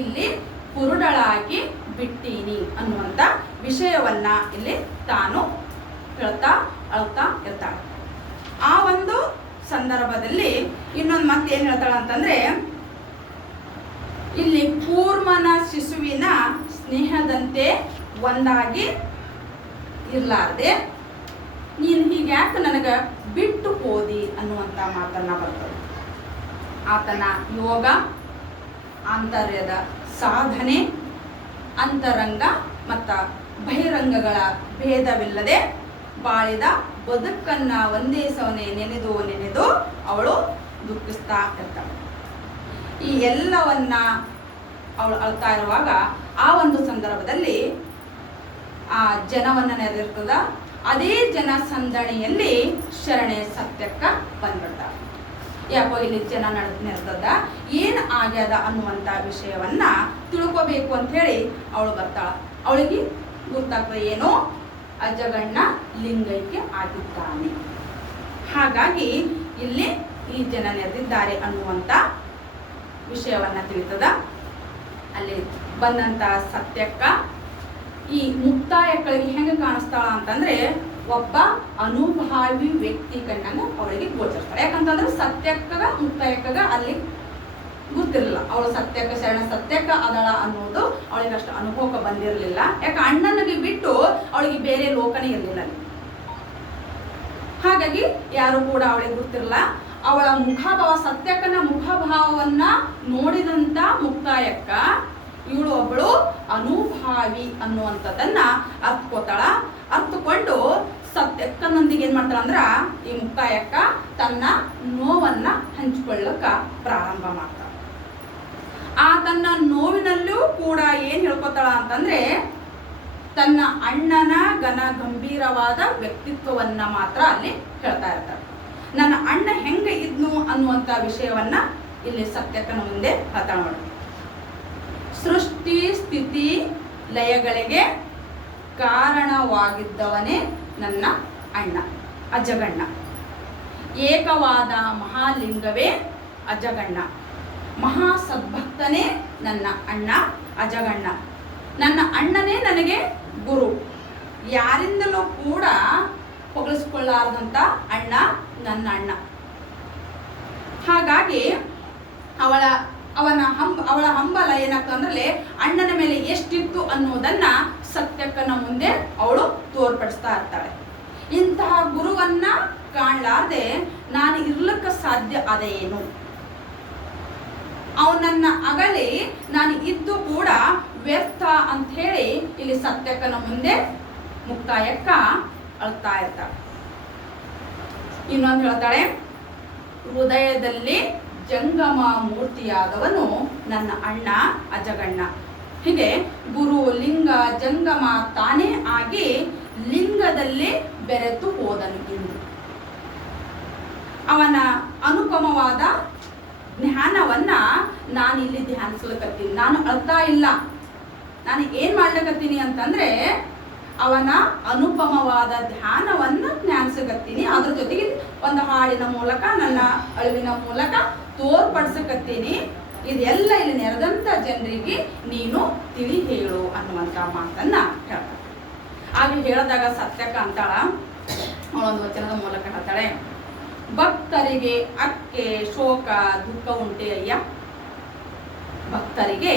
ಇಲ್ಲಿ ಕುರುಡಳಾಗಿ ಬಿಟ್ಟೀನಿ ಅನ್ನುವಂಥ ವಿಷಯವನ್ನ ಇಲ್ಲಿ ತಾನು ಹೇಳ್ತಾ ಅಳ್ತಾ ಇರ್ತಾಳೆ. ಆ ಒಂದು ಸಂದರ್ಭದಲ್ಲಿ ಇನ್ನೊಂದು ಮತ್ತೆ ಏನ್ ಹೇಳ್ತಾಳ ಅಂತಂದ್ರೆ, ಇಲ್ಲಿ ಕೂರ್ಮನ ಶಿಶುವಿನ ಸ್ನೇಹದಂತೆ ಒಂದಾಗಿ ಇರ್ಲಾರ್ದೆ ನೀನು ಹೀಗ್ಯಾಕೆ ನನಗ ಬಿಟ್ಟು ಹೋದಿ ಅನ್ನುವಂಥ ಮಾತನ್ನ ಬರ್ತದೆ. ಆತನ ಯೋಗ ಆಂತರ್ಯದ ಸಾಧನೆ ಅಂತರಂಗ ಮತ್ತ ಬಹಿರಂಗಗಳ ಭೇದವಿಲ್ಲದೆ ಬಾಳಿದ ಬದುಕನ್ನ ಒಂದೇ ಸವನೆ ನೆನೆದು ನೆನೆದು ಅವಳು ದುಃಖಿಸ್ತಾ ಇರ್ತಾಳೆ. ಈ ಎಲ್ಲವನ್ನ ಅವಳು ಅಳ್ತಾ ಇರುವಾಗ ಆ ಒಂದು ಸಂದರ್ಭದಲ್ಲಿ ಆ ಜನವನ್ನ ನೆರೆದಿರ್ತದ. ಅದೇ ಜನ ಸಂದಣಿಯಲ್ಲಿ ಶರಣೆ ಸತ್ಯಕ್ಕ ಬಂದ್ಬಿಡ್ತಾಳೆ. ಯಾಕೋ ಇಲ್ಲಿ ಜನ ನೆರೆದದ, ಏನು ಆಗ್ಯದ ಅನ್ನುವಂಥ ವಿಷಯವನ್ನ ತಿಳ್ಕೋಬೇಕು ಅಂತ ಹೇಳಿ ಅವಳು ಬರ್ತಾಳ. ಅವಳಿಗೆ ಗೊತ್ತಾಗ್ತದೆ ಏನೋ ಅಜಗಣ್ಣ ಲಿಂಗೈಕ್ಯ ಆಗಿದ್ದಾನೆ, ಹಾಗಾಗಿ ಇಲ್ಲಿ ಈ ಜನ ನೆರೆದಿದ್ದಾರೆ ಅನ್ನುವಂಥ ವಿಷಯವನ್ನ ತಿಳಿತದ. ಅಲ್ಲಿ ಬಂದಂತ ಸತ್ಯಕ್ಕ ಈ ಮುಕ್ತಾಯಕ್ಕಳಿಗೆ ಹೆಂಗೆ ಕಾಣಿಸ್ತಾಳ ಅಂತಂದ್ರೆ ಒಬ್ಬ ಅನುಭಾವಿ ವ್ಯಕ್ತಿ ಕಣ್ಣಂಗ ಅವಳಿಗೆ ಗೋಚರಿಸ್ತಾಳೆ. ಯಾಕಂತಂದ್ರೆ ಸತ್ಯಕ್ಕಗ ಮುಕ್ತಾಯಕ್ಕಗ ಅಲ್ಲಿ ಗೊತ್ತಿರಲಿಲ್ಲ. ಅವಳು ಸತ್ಯಕ್ಕ ಶರಣ ಸತ್ಯಕ್ಕ ಅದಳ ಅನ್ನೋದು ಅವಳಿಗೆ ಅಷ್ಟು ಅನುಭವಕ್ಕೆ ಬಂದಿರಲಿಲ್ಲ. ಯಾಕೆ ಅಣ್ಣನಿಗೆ ಬಿಟ್ಟು ಅವಳಿಗೆ ಬೇರೆ ಲೋಕನೇ ಇರಲಿಲ್ಲ. ಹಾಗಾಗಿ ಯಾರು ಕೂಡ ಅವಳಿಗೆ ಗೊತ್ತಿರಲ್ಲ. ಅವಳ ಮುಖಭಾವ, ಸತ್ಯಕ್ಕನ ಮುಖಭಾವವನ್ನ ನೋಡಿದಂತ ಮುಕ್ತಾಯಕ್ಕ ಇವಳು ಒಬ್ಬಳು ಅನುಭಾವಿ ಅನ್ನುವಂಥದ್ದನ್ನ ಅರ್ಥಕೋತಾಳ. ಅರ್ಥಕೊಂಡು ಸತ್ಯಕ್ಕನೊಂದಿಗೆ ಏನ್ ಮಾಡ್ತಾಳ ಅಂದ್ರ ಈ ಮುಕ್ತಾಯಕ್ಕ ತನ್ನ ನೋವನ್ನ ಹಂಚಿಕೊಳ್ಳಕ ಪ್ರಾರಂಭ ಮಾಡ್ತಾಳ. ಆ ತನ್ನ ನೋವಿನಲ್ಲೂ ಕೂಡ ಏನ್ ಹೇಳ್ಕೊತಾಳ ಅಂತಂದ್ರೆ ತನ್ನ ಅಣ್ಣನ ಘನ ಗಂಭೀರವಾದ ವ್ಯಕ್ತಿತ್ವವನ್ನ ಮಾತ್ರ ಅಲ್ಲಿ ಹೇಳ್ತಾ ಇರ್ತಾಳೆ. ನನ್ನ ಅಣ್ಣ ಹೆಂಗ ಇದ್ನು ಅನ್ನುವಂಥ ವಿಷಯವನ್ನ ಇಲ್ಲಿ ಸತ್ಯಕ್ಕನ ಮುಂದೆ ಹೇಳ್ತಾಳ ನೋಡಿ. ಸೃಷ್ಟಿ ಸ್ಥಿತಿ ಲಯಗಳಿಗೆ ಕಾರಣವಾಗಿದ್ದವನೇ ನನ್ನ ಅಣ್ಣ ಅಜಗಣ್ಣ. ಏಕವಾದ ಮಹಾಲಿಂಗವೇ ಅಜಗಣ್ಣ. ಮಹಾ ಸದ್ಭಕ್ತನೇ ನನ್ನ ಅಣ್ಣ ಅಜಗಣ್ಣ. ನನ್ನ ಅಣ್ಣನೇ ನನಗೆ ಗುರು. ಯಾರಿಂದಲೂ ಕೂಡ ಹೊಗಳಿಸ್ಕೊಳ್ಳಾರ್ದಂಥ ಅಣ್ಣ ನನ್ನ ಅಣ್ಣ. ಹಾಗಾಗಿ ಅವಳ ಹಂಬಲ ಏನಾಗ್ತಂದ್ರೆ ಅಣ್ಣನ ಮೇಲೆ ಎಷ್ಟಿತ್ತು ಅನ್ನೋದನ್ನ ಸತ್ಯಕ್ಕನ ಮುಂದೆ ಅವಳು ತೋರ್ಪಡಿಸ್ತಾ ಇರ್ತಾಳೆ. ಇಂತಹ ಗುರುವನ್ನ ಕಾಣಲಾರ್ದೆ ನಾನು ಇರ್ಲಿಕ್ಕೆ ಸಾಧ್ಯ ಅದೇನು? ಅವನನ್ನ ಅಗಲಿ ನಾನು ಇದ್ದು ಕೂಡ ವ್ಯರ್ಥ ಅಂತ ಹೇಳಿ ಇಲ್ಲಿ ಸತ್ಯಕ್ಕನ ಮುಂದೆ ಮುಕ್ತಾಯಕ್ಕ ಅಳ್ತಾ ಇರ್ತಾಳೆ. ಇನ್ನೊಂದು ಹೇಳ್ತಾಳೆ, ಹೃದಯದಲ್ಲಿ ಜಂಗಮ ಮೂರ್ತಿಯಾದವನು ನನ್ನ ಅಣ್ಣ ಅಜಗಣ್ಣ. ಹೀಗೆ ಗುರು ಲಿಂಗ ಜಂಗಮ ತಾನೇ ಆಗಿ ಲಿಂಗದಲ್ಲಿ ಬೆರೆತು ಹೋದನು ಎಂದು. ಅವನ ಅನುಪಮವಾದ ಜ್ಞಾನವನ್ನ ನಾನು ಇಲ್ಲಿ ಧ್ಯಾನಿಸ್ಲಿಕತ್ತೀನಿ. ನಾನು ಅಳ್ತಾ ಇಲ್ಲ. ನಾನು ಏನ್ ಮಾಡ್ಲಿಕತ್ತೀನಿ ಅಂತಂದ್ರೆ ಅವನ ಅನುಪಮವಾದ ಧ್ಯಾನವನ್ನು ಜ್ಞಾನಿಸಕತ್ತೀನಿ. ಅದ್ರ ಜೊತೆಗೆ ಒಂದು ಹಾಡಿನ ಮೂಲಕ, ನನ್ನ ಅಳುವಿನ ಮೂಲಕ ತೋರ್ಪಡಿಸಕತ್ತೀನಿ. ಇದೆಲ್ಲ ಇಲ್ಲಿ ನೆರೆದಂತ ಜನರಿಗೆ ನೀನು ತಿಳಿ ಹೇಳು ಅನ್ನುವಂತ ಮಾತನ್ನ ಹೇಳ್ತಾಳೆ. ಆಗ ಹೇಳಿದಾಗ ಸತ್ಯಕ್ಕ ಅಂತಾಳ, ಅವಳೊಂದು ವಚನದ ಮೂಲಕ ಹೇಳ್ತಾಳೆ, ಭಕ್ತರಿಗೆ ಅಕ್ಕೆ ಶೋಕ ದುಃಖ ಉಂಟೆ ಅಯ್ಯ, ಭಕ್ತರಿಗೆ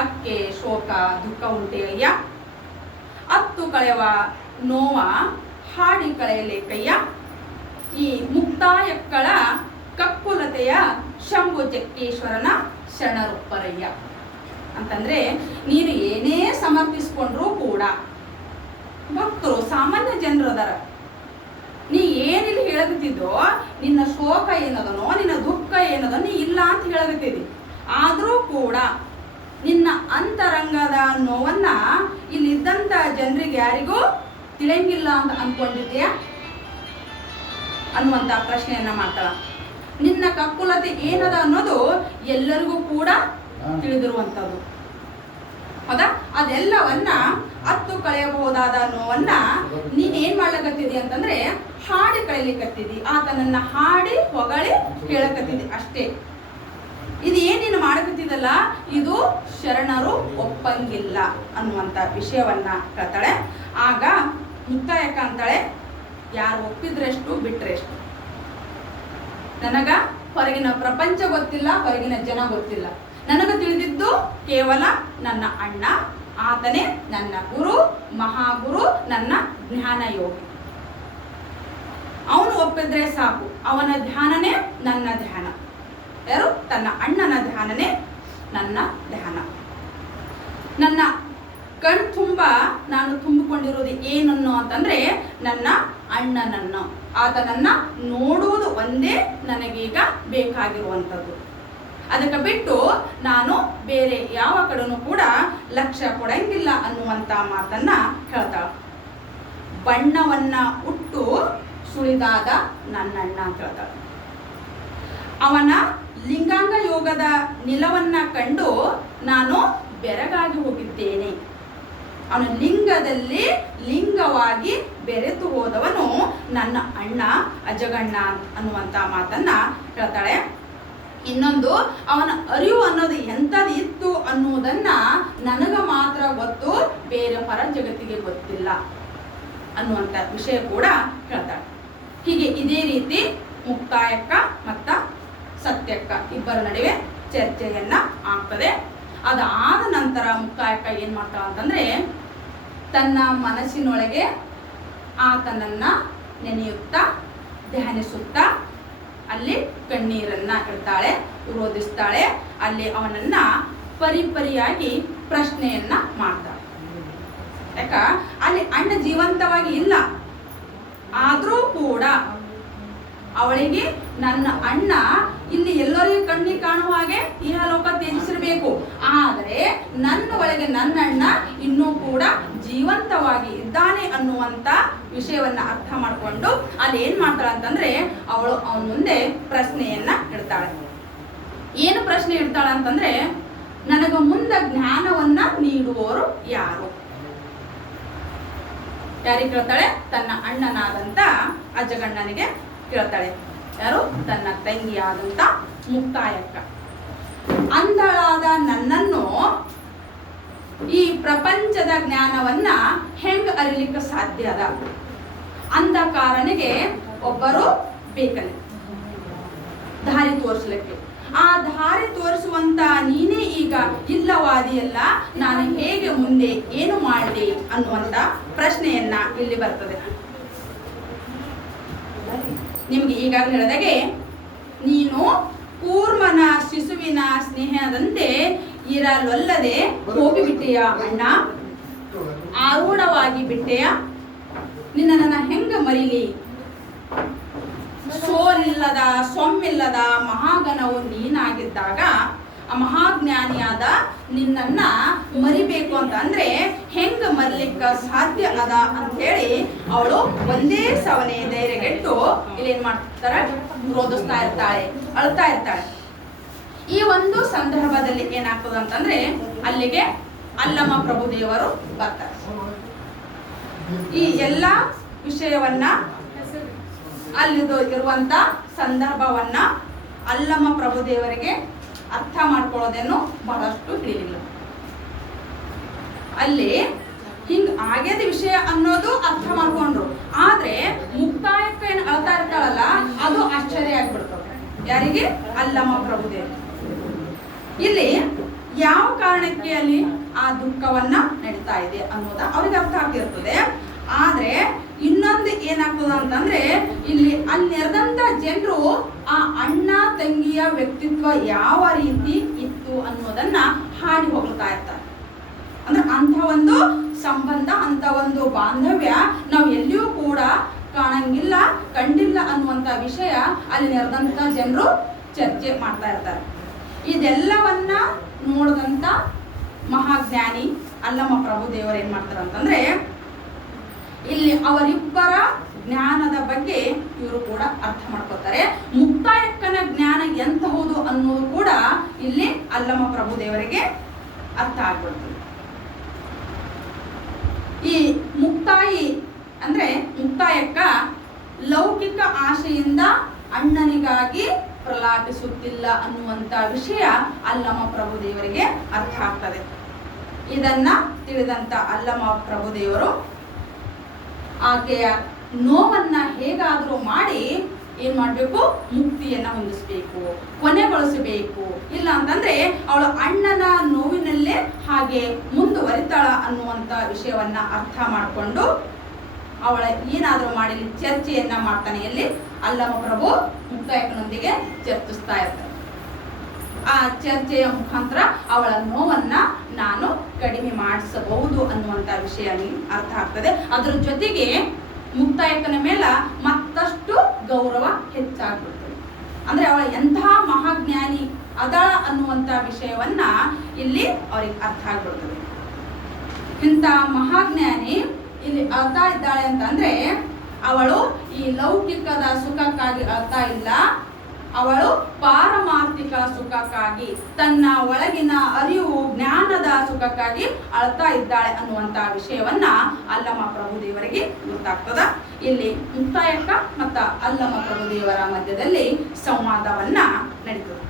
ಅಕ್ಕೆ ಶೋಕ ದುಃಖ ಉಂಟೆ ಅಯ್ಯ, ಅತ್ತು ಕಳೆವ ನೋವ ಹಾಡಿ ಕಳೆಯಲೇಕಯ್ಯ, ಈ ಮುಕ್ತಾಯಕ್ಕಳ ಕಕ್ಕುಲತೆಯ ಶಂಭು ಜಕ್ಕೇಶ್ವರನ ಶರಣರೊಪ್ಪರಯ್ಯ. ಅಂತಂದ್ರೆ ನೀನು ಏನೇ ಸಮರ್ಥಿಸ್ಕೊಂಡ್ರೂ ಕೂಡ ಭಕ್ತರು ಸಾಮಾನ್ಯ ಜನರು ಅದರ. ನೀ ಏನಿಲ್ಲಿ ಹೇಳಕತ್ತಿದ್ದೋ, ನಿನ್ನ ಶೋಕ ಏನದನೋ, ನಿನ್ನ ದುಃಖ ಏನದೋ ನೀ ಇಲ್ಲ ಅಂತ ಹೇಳಕತ್ತಿದ್ದಿ. ಆದ್ರೂ ಕೂಡ ನಿನ್ನ ಅಂತರಂಗದ ನೋವನ್ನ ಇಲ್ಲಿದ್ದಂತ ಜನರಿಗೆ ಯಾರಿಗೂ ತಿಳಿಯಂಗಿಲ್ಲ ಅಂತ ಅನ್ಕೊಂಡಿದ್ಯಾ ಅನ್ನುವಂತ ಪ್ರಶ್ನೆಯನ್ನ ಮಾಡ್ತಾಳ. ನಿನ್ನ ಕಕ್ಕುಲತೆ ಏನದ ಅನ್ನೋದು ಎಲ್ಲರಿಗೂ ಕೂಡ ತಿಳಿದಿರುವಂತದ್ದು. ಹೌದಾ? ಅದೆಲ್ಲವನ್ನ ಅತ್ತು ಕಳೆಯಬಹುದಾದ ನೋವನ್ನ ನೀನ್ ಏನ್ ಮಾಡ್ಲಕತ್ತಿದಿ ಅಂತಂದ್ರೆ ಹಾಡಿ ಕಳಿಲಿಕತ್ತಿದಿ. ಆತನನ್ನ ಹಾಡಿ ಹೊಗಳಿ ಹೇಳಕತ್ತಿದಿ ಅಷ್ಟೇ. ಇದು ಏನ್ ನೀನು ಮಾಡಕತ್ತಿದಲ್ಲ, ಇದು ಶರಣರು ಒಪ್ಪಂಗಿಲ್ಲ ಅನ್ನುವಂತ ವಿಷಯವನ್ನ ಹೇಳ್ತಾಳೆ. ಆಗ ಮುಕ್ತಾಯಕ್ಕ ಅಂತಾಳೆ, ಯಾರು ಒಪ್ಪಿದ್ರೆಷ್ಟು ಬಿಟ್ರೆಷ್ಟು. ನನಗ ಹೊರಗಿನ ಪ್ರಪಂಚ ಗೊತ್ತಿಲ್ಲ, ಹೊರಗಿನ ಜನ ಗೊತ್ತಿಲ್ಲ. ನನಗೆ ತಿಳಿದಿದ್ದು ಕೇವಲ ನನ್ನ ಅಣ್ಣ. ಆತನೇ ನನ್ನ ಗುರು, ಮಹಾಗುರು, ನನ್ನ ಜ್ಞಾನ ಯೋಗಿ. ಅವನು ಒಪ್ಪಿದ್ರೆ ಸಾಕು. ಅವನ ಧ್ಯಾನನೇ ನನ್ನ ಧ್ಯಾನ. ಯಾರು? ತನ್ನ ಅಣ್ಣನ ಧ್ಯಾನನೇ ನನ್ನ ಧ್ಯಾನ. ನನ್ನ ಕಣ್ ತುಂಬ ನಾನು ತುಂಬಿಕೊಂಡಿರೋದು ಏನನ್ನು ಅಂತಂದ್ರೆ ನನ್ನ ಅಣ್ಣನನ್ನು. ಆತನನ್ನ ನೋಡುವುದು ಒಂದೇ ನನಗೀಗ ಬೇಕಾಗಿರುವಂಥದ್ದು. ಅದಕ್ಕೆ ಬಿಟ್ಟು ನಾನು ಬೇರೆ ಯಾವ ಕಡೆನೂ ಕೂಡ ಲಕ್ಷ್ಯ ಕೊಡಂಗಿಲ್ಲ ಅನ್ನುವಂತ ಮಾತನ್ನ ಹೇಳ್ತಾಳ. ಬಣ್ಣವನ್ನ ಉಟ್ಟು ಸುಳಿದಾದ ನನ್ನಣ್ಣ ಅಂತ ಹೇಳ್ತಾಳ. ಅವನ ಲಿಂಗಾಂಗ ಯೋಗದ ನಿಲವನ್ನ ಕಂಡು ನಾನು ಬೆರಗಾಗಿ ಹೋಗಿದ್ದೇನೆ. ಅವನ ಲಿಂಗದಲ್ಲಿ ಲಿಂಗವಾಗಿ ಬೆರೆತು ಹೋದವನು ನನ್ನ ಅಣ್ಣ ಅಜಗಣ್ಣ ಅನ್ನುವಂತ ಮಾತನ್ನ ಹೇಳ್ತಾಳೆ. ಇನ್ನೊಂದು, ಅವನ ಅರಿವು ಅನ್ನೋದು ಎಂಥದ್ದು ಇತ್ತು ಅನ್ನುವುದನ್ನ ನನಗ ಮಾತ್ರ ಗೊತ್ತು, ಬೇರೆ ಹೊರ ಜಗತ್ತಿಗೆ ಗೊತ್ತಿಲ್ಲ ಅನ್ನುವಂಥ ವಿಷಯ ಕೂಡ ಹೇಳ್ತಾಳೆ. ಹೀಗೆ ಇದೇ ರೀತಿ ಮುಕ್ತಾಯಕ್ಕ ಮತ್ತ ಸತ್ಯಕ್ಕ ಇಬ್ಬರ ನಡುವೆ ಚರ್ಚೆಯನ್ನ ಆಗ್ತದೆ. ಅದಾದ ನಂತರ ಮುಕ್ತಾಯಕ್ಕ ಏನ್ ಮಾಡ್ತಾಳ ಅಂತಂದ್ರೆ ತನ್ನ ಮನಸ್ಸಿನೊಳಗೆ ಆತನನ್ನ ನೆನೆಯುತ್ತಾ ಧ್ಯಾನಿಸುತ್ತಾ ಅಲ್ಲಿ ಕಣ್ಣೀರನ್ನ ಇಡ್ತಾಳೆ, ರೋಧಿಸ್ತಾಳೆ. ಅಲ್ಲಿ ಅವನನ್ನ ಪರಿಪರಿಯಾಗಿ ಪ್ರಶ್ನೆಯನ್ನ ಮಾಡ್ತಾಳೆ. ಯಾಕ ಅಲ್ಲಿ ಅಣ್ಣ ಜೀವಂತವಾಗಿ ಇಲ್ಲ, ಆದ್ರೂ ಕೂಡ ಅವಳಿಗೆ ನನ್ನ ಅಣ್ಣ ಇಲ್ಲಿ ಎಲ್ಲರಿಗೂ ಕಣ್ಣಿಗೆ ಕಾಣುವ ಹಾಗೆ ಇಹಲೋಕ ತ್ಯಜಿಸಿರಬೇಕು, ಆದರೆ ನನ್ನ ಒಳಗೆ ನನ್ನ ಅಣ್ಣ ಇನ್ನೂ ಕೂಡ ಜೀವಂತವಾಗಿ ಇದ್ದಾನೆ ಅನ್ನುವಂತ ವಿಷಯವನ್ನ ಅರ್ಥ ಮಾಡಿಕೊಂಡು ಅಲ್ಲಿ ಏನ್ ಮಾಡ್ತಾಳೆ ಅಂತಂದ್ರೆ ಅವಳು ಅವನ ಮುಂದೆ ಪ್ರಶ್ನೆಯನ್ನ ಇಡ್ತಾಳೆ. ಏನು ಪ್ರಶ್ನೆ ಇಡ್ತಾಳೆ ಅಂತಂದ್ರೆ, ನನಗ ಮುಂದ ಜ್ಞಾನವನ್ನ ನೀಡುವವರು ಯಾರು? ಯಾರಿಗೆ ಕೇಳ್ತಾಳೆ? ತನ್ನ ಅಣ್ಣನಾದಂತ ಅಜಗಣ್ಣನಿಗೆ ಕೇಳ್ತಾಳೆ. ಯಾರು? ತನ್ನ ತಂಗಿಯಾದಂತ ಮುಕ್ತಾಯಕ್ಕ. ಅಂಧಳಾದ ನನ್ನನ್ನು ಈ ಪ್ರಪಂಚದ ಜ್ಞಾನವನ್ನ ಹೆಂಗ್ ಅರಿಲಿಕ್ಕೆ ಸಾಧ್ಯ ಅದ? ಅಂಧಕಾರನಿಗೆ ಒಬ್ಬರು ಬೇಕಲ್ಲ ದಾರಿ ತೋರಿಸ್ಲಿಕ್ಕೆ. ಆ ದಾರಿ ತೋರಿಸುವಂತ ನೀನೇ ಈಗ ಇಲ್ಲವಾದಿಯಲ್ಲ, ನಾನು ಹೇಗೆ ಮುಂದೆ ಏನು ಮಾಡಲಿ ಅನ್ನುವಂತ ಪ್ರಶ್ನೆಯನ್ನ ಇಲ್ಲಿ ಬರ್ತದೆ. ನಿಮ್ಗೆ ಈಗಾಗಲೇ ಹೇಳಿದಾಗೆ, ನೀನು ಕೂರ್ಮನ ಶಿಶುವಿನ ಸ್ನೇಹದಂತೆ ಇರಲೊಲ್ಲದೆ ಹೋಗಿಬಿಟ್ಟೆಯ ಅಣ್ಣ, ಆರೂಢವಾಗಿ ಬಿಟ್ಟೆಯ, ನಿನ್ನ ನನ್ನ ಹೆಂಗ ಮರಿಲಿ? ಸೋಲಿಲ್ಲದ ಸೊಮ್ಮಿಲ್ಲದ ಮಹಾಗಣವು ನೀನಾಗಿದ್ದಾಗ ಆ ಮಹಾಜ್ಞಾನಿಯಾದ ನಿನ್ನನ್ನ ಮರಿಬೇಕು ಅಂತ ಅಂದ್ರೆ ಹೆಂಗ ಮರಿಲಿಕ್ಕ ಸಾಧ್ಯ ಅದ ಅಂತ ಹೇಳಿ ಅವಳು ಒಂದೇ ಸವನೆ ಧೈರ್ಯಗೆಟ್ಟು ಇಲ್ಲಿ ಏನ್ ಮಾಡ್ತಾಳೆ, ರೋಧಿಸ್ತಾ ಇರ್ತಾಳೆ, ಅಳ್ತಾ ಇರ್ತಾಳೆ. ಈ ಒಂದು ಸಂದರ್ಭದಲ್ಲಿ ಏನಾಗ್ತದ ಅಂತಂದ್ರೆ ಅಲ್ಲಿಗೆ ಅಲ್ಲಮ ಪ್ರಭುದೇವರು ಬರ್ತಾರೆ. ಈ ಎಲ್ಲ ವಿಷಯವನ್ನ ಅಲ್ಲಿದು ಇರುವಂತ ಸಂದರ್ಭವನ್ನ ಅಲ್ಲಮ ಪ್ರಭುದೇವರಿಗೆ ಅರ್ಥ ಮಾಡ್ಕೊಳ್ಳೋದೇನು ಬಹಳಷ್ಟು ತಿಳಿಲಿಲ್ಲ. ಅಲ್ಲಿ ಹಿಂಗ್ ಆಗ್ಯದ ವಿಷಯ ಅನ್ನೋದು ಅರ್ಥ ಮಾಡ್ಕೊಂಡ್ರು, ಆದ್ರೆ ಮುಕ್ತಾಯಕ್ಕ ಏನ್ ಅಳ್ತಾ ಇರ್ತಾಳಲ್ಲ ಅದು ಆಶ್ಚರ್ಯ ಆಗ್ಬಿಡ್ತದೆ. ಯಾರಿಗೆ? ಅಲ್ಲಮ ಪ್ರಭುದೇವ. ಇಲ್ಲಿ ಯಾವ ಕಾರಣಕ್ಕೆ ಅಲ್ಲಿ ಆ ದುಃಖವನ್ನ ನಡೀತಾ ಇದೆ ಅನ್ನೋದ ಅವ್ರಿಗೆ ಅರ್ಥ ಆಗ್ತಿರ್ತದೆ. ಆದ್ರೆ ಇನ್ನೊಂದು ಏನಾಗ್ತದ ಅಂತಂದ್ರೆ ಇಲ್ಲಿ ಅಲ್ಲಿ ನೆರೆದಂತ ಜನರು ಆ ಅಣ್ಣ ತಂಗಿಯ ವ್ಯಕ್ತಿತ್ವ ಯಾವ ರೀತಿ ಇತ್ತು ಅನ್ನೋದನ್ನ ಹಾಡಿ ಹೋಗ್ತಾ ಇರ್ತಾರೆ. ಅಂದ್ರೆ ಅಂತ ಒಂದು ಸಂಬಂಧ, ಅಂತ ಒಂದು ಬಾಂಧವ್ಯ ನಾವು ಎಲ್ಲಿಯೂ ಕೂಡ ಕಾಣಂಗಿಲ್ಲ, ಕಂಡಿಲ್ಲ ಅನ್ನುವಂತ ವಿಷಯ ಅಲ್ಲಿ ನೆರೆದಂತ ಜನರು ಚರ್ಚೆ ಮಾಡ್ತಾ ಇರ್ತಾರೆ. ಇದೆಲ್ಲವನ್ನ ನೋಡಿದಂತ ಮಹಾಜ್ಞಾನಿ ಅಲ್ಲಮ ಪ್ರಭುದೇವರು ಏನ್ ಮಾಡ್ತಾರೆ ಅಂತಂದ್ರೆ ಇಲ್ಲಿ ಅವರಿಬ್ಬರ ಜ್ಞಾನದ ಬಗ್ಗೆ ಇವರು ಕೂಡ ಅರ್ಥ ಮಾಡ್ಕೋತಾರೆ. ಮುಕ್ತಾಯಕ್ಕನ ಜ್ಞಾನ ಎಂತಹುದು ಅನ್ನೋದು ಕೂಡ ಇಲ್ಲಿ ಅಲ್ಲಮ ಪ್ರಭುದೇವರಿಗೆ ಅರ್ಥ ಆಗ್ಬಿಡ್ತದೆ. ಈ ಮುಕ್ತಾಯಿ ಅಂದ್ರೆ ಮುಕ್ತಾಯಕ್ಕ ಲೌಕಿಕ ಆಶೆಯಿಂದ ಅಣ್ಣನಿಗಾಗಿ ಪ್ರಲಾಪಿಸುತ್ತಿಲ್ಲ ಅನ್ನುವಂತ ವಿಷಯ ಅಲ್ಲಮ ಪ್ರಭುದೇವರಿಗೆ ಅರ್ಥ ಆಗ್ತದೆ. ಇದನ್ನ ತಿಳಿದಂತ ಅಲ್ಲಮ ಪ್ರಭುದೇವರು ಆಕೆಯ ನೋವನ್ನ ಹೇಗಾದ್ರೂ ಮಾಡಿ ಏನ್ ಮಾಡ್ಬೇಕು, ಮುಕ್ತಿಯನ್ನ ಹೊಂದಿಸ್ಬೇಕು, ಕೊನೆಗೊಳಿಸಬೇಕು. ಇಲ್ಲ ಅಂತಂದ್ರೆ ಅವಳು ಅಣ್ಣನ ನೋವಿನಲ್ಲೇ ಹಾಗೆ ಮುಂದುವರಿತಾಳ ಅನ್ನುವಂತ ವಿಷಯವನ್ನ ಅರ್ಥ ಮಾಡಿಕೊಂಡು ಅವಳ ಏನಾದ್ರೂ ಮಾಡಿ ಚರ್ಚೆಯನ್ನ ಮಾಡ್ತಾನೆ. ಎಲ್ಲಿ? ಅಲ್ಲಮ ಪ್ರಭು ಮುಕ್ತಾಯಕನೊಂದಿಗೆ ಚರ್ಚಿಸ್ತಾ ಇರ್ತಾರೆ. ಆ ಚರ್ಚೆಯ ಮುಖಾಂತರ ಅವಳ ನೋವನ್ನ ನಾನು ಕಡಿಮೆ ಮಾಡಿಸಬಹುದು ಅನ್ನುವಂತ ವಿಷಯ ಅರ್ಥ ಆಗ್ತದೆ. ಅದರ ಜೊತೆಗೆ ಮುಕ್ತಾಯಕನ ಮೇಲೆ ಮತ್ತಷ್ಟು ಗೌರವ ಹೆಚ್ಚಾಗ್ಬಿಡ್ತದೆ. ಅಂದ್ರೆ ಅವಳ ಎಂತಹ ಮಹಾಜ್ಞಾನಿ ಅದಳ ಅನ್ನುವಂತ ವಿಷಯವನ್ನ ಇಲ್ಲಿ ಅವ್ರಿಗೆ ಅರ್ಥ ಆಗ್ಬಿಡ್ತದೆ. ಇಂಥ ಮಹಾಜ್ಞಾನಿ ಇಲ್ಲಿ ಅಳ್ತಾ ಇದ್ದಾಳೆ ಅಂತಂದ್ರೆ ಅವಳು ಈ ಲೌಕಿಕದ ಸುಖಕ್ಕಾಗಿ ಅಳ್ತಾ ಇಲ್ಲ, ಅವಳು ಪಾರಮಾರ್ಥಿಕ ಸುಖಕ್ಕಾಗಿ, ತನ್ನ ಒಳಗಿನ ಅರಿವು ಜ್ಞಾನದ ಸುಖಕ್ಕಾಗಿ ಅಳ್ತಾ ಇದ್ದಾಳೆ ಅನ್ನುವಂತ ವಿಷಯವನ್ನ ಅಲ್ಲಮ ಪ್ರಭುದೇವರಿಗೆ ಗೊತ್ತಾಗ್ತದ. ಇಲ್ಲಿ ಮುಕ್ತಾಯಕ್ಕ ಮತ್ತ ಅಲ್ಲಮ ಪ್ರಭುದೇವರ ಮಧ್ಯದಲ್ಲಿ ಸಂವಾದವನ್ನ ನಡೀತದೆ.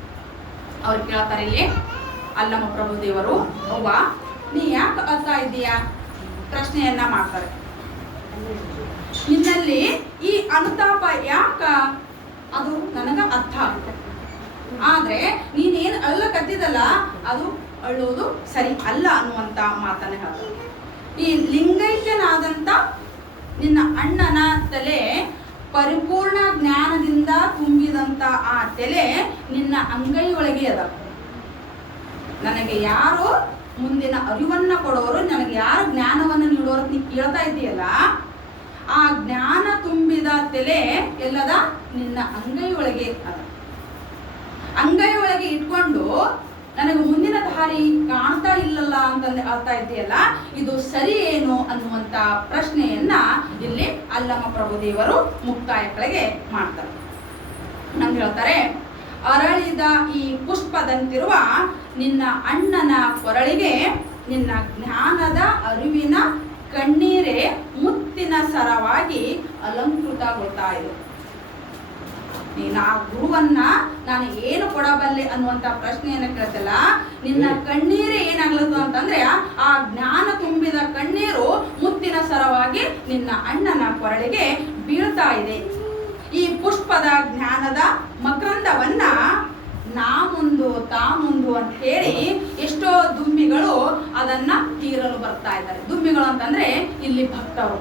ಅವ್ರು ಕೇಳ್ತಾರೆ ಇಲ್ಲಿ ಅಲ್ಲಮ ಪ್ರಭುದೇವರು, ಅವ್ವ ನೀ ಯಾಕೆ ಅಳ್ತಾ ಇದ್ದೀಯಾ ಪ್ರಶ್ನೆಯನ್ನ ಮಾಡ್ತಾರೆ. ನಿನ್ನಲ್ಲಿ ಈ ಅನುತಾಪ ಯಾಕ, ಅದು ನನಗ ಅರ್ಥ ಆಗುತ್ತೆ. ಆದ್ರೆ ನೀನೇನ್ ಅಳ್ಳಕತ್ತಿದಲ್ಲ ಅದು ಅಳ್ಳೋದು ಸರಿ ಅಲ್ಲ ಅನ್ನುವಂತ ಮಾತನ್ನ ಹೇಳ್ತಾರೆ. ಈ ಲಿಂಗೈಕ್ಯನಾದಂತ ನಿನ್ನ ಅಣ್ಣನ ತಲೆ ಪರಿಪೂರ್ಣ ಜ್ಞಾನದಿಂದ ತುಂಬಿದಂತ ಆ ತಲೆ ನಿನ್ನ ಅಂಗೈಯೊಳಗೆ ಅದ. ನನಗೆ ಯಾರು ಮುಂದಿನ ಅರಿವನ್ನ ಕೊಡೋರು, ನನಗೆ ಯಾರು ಜ್ಞಾನವನ್ನು ನೀಡೋರು ನೀ ಕೇಳ್ತಾ ಇದ್ದೀಯಲ್ಲ, ಆ ಜ್ಞಾನ ತುಂಬಿದ ತಲೆ ಎಲ್ಲದ ನಿನ್ನ ಅಂಗೈ ಒಳಗೆ ಅದ. ಅಂಗೈ ಒಳಗೆ ಇಟ್ಕೊಂಡು ನನಗೆ ಮುಂದಿನ ದಾರಿ ಕಾಣ್ತಾ ಇಲ್ಲಲ್ಲ ಅಂತಂದು ಹೇಳ್ತಾ ಇದೆಯಲ್ಲ, ಇದು ಸರಿ ಏನು ಅನ್ನುವಂತ ಪ್ರಶ್ನೆಯನ್ನ ಇಲ್ಲಿ ಅಲ್ಲಮ ಪ್ರಭುದೇವರು ಮುಕ್ತಾಯಗಳಿಗೆ ಮಾಡ್ತಾರೆ. ನಂಗೆ ಹೇಳ್ತಾರೆ, ಅರಳಿದ ಈ ಪುಷ್ಪದಂತಿರುವ ನಿನ್ನ ಅಣ್ಣನ ಕೊರಳಿಗೆ ನಿನ್ನ ಜ್ಞಾನದ ಅರಿವಿನ ಕಣ್ಣೀರೇ ಮುತ್ತಿನ ಸರವಾಗಿ ಅಲಂಕೃತಗೊಳ್ತಾ ಇದೆ. ನೀನು ಆ ಗುರುವನ್ನ ನಾನು ಏನು ಕೊಡಬಲ್ಲೆ ಅನ್ನುವಂತ ಪ್ರಶ್ನೆಯನ್ನ ಕೇಳ್ತಲ್ಲ, ನಿನ್ನ ಕಣ್ಣೀರೇ ಏನಾಗ್ಲತ್ತ ಅಂತಂದ್ರೆ ಆ ಜ್ಞಾನ ತುಂಬಿದ ಕಣ್ಣೀರು ಮುತ್ತಿನ ಸರವಾಗಿ ನಿನ್ನ ಅಣ್ಣನ ಕೊರಳಿಗೆ ಬೀಳ್ತಾ ಇದೆ. ಈ ಪುಷ್ಪದ ಜ್ಞಾನದ ಮಕರಂದವನ್ನ ನಾ ಮುಂದು ತಾ ಮುಂದು ಅಂತ ಹೇಳಿ ಎಷ್ಟೋ ದುಂಬಿಗಳು ಅದನ್ನ ತೀರಲು ಬರ್ತಾ ಇದ್ದಾರೆ. ದುಂಬಿಗಳು ಅಂತಂದ್ರೆ ಇಲ್ಲಿ ಭಕ್ತರು.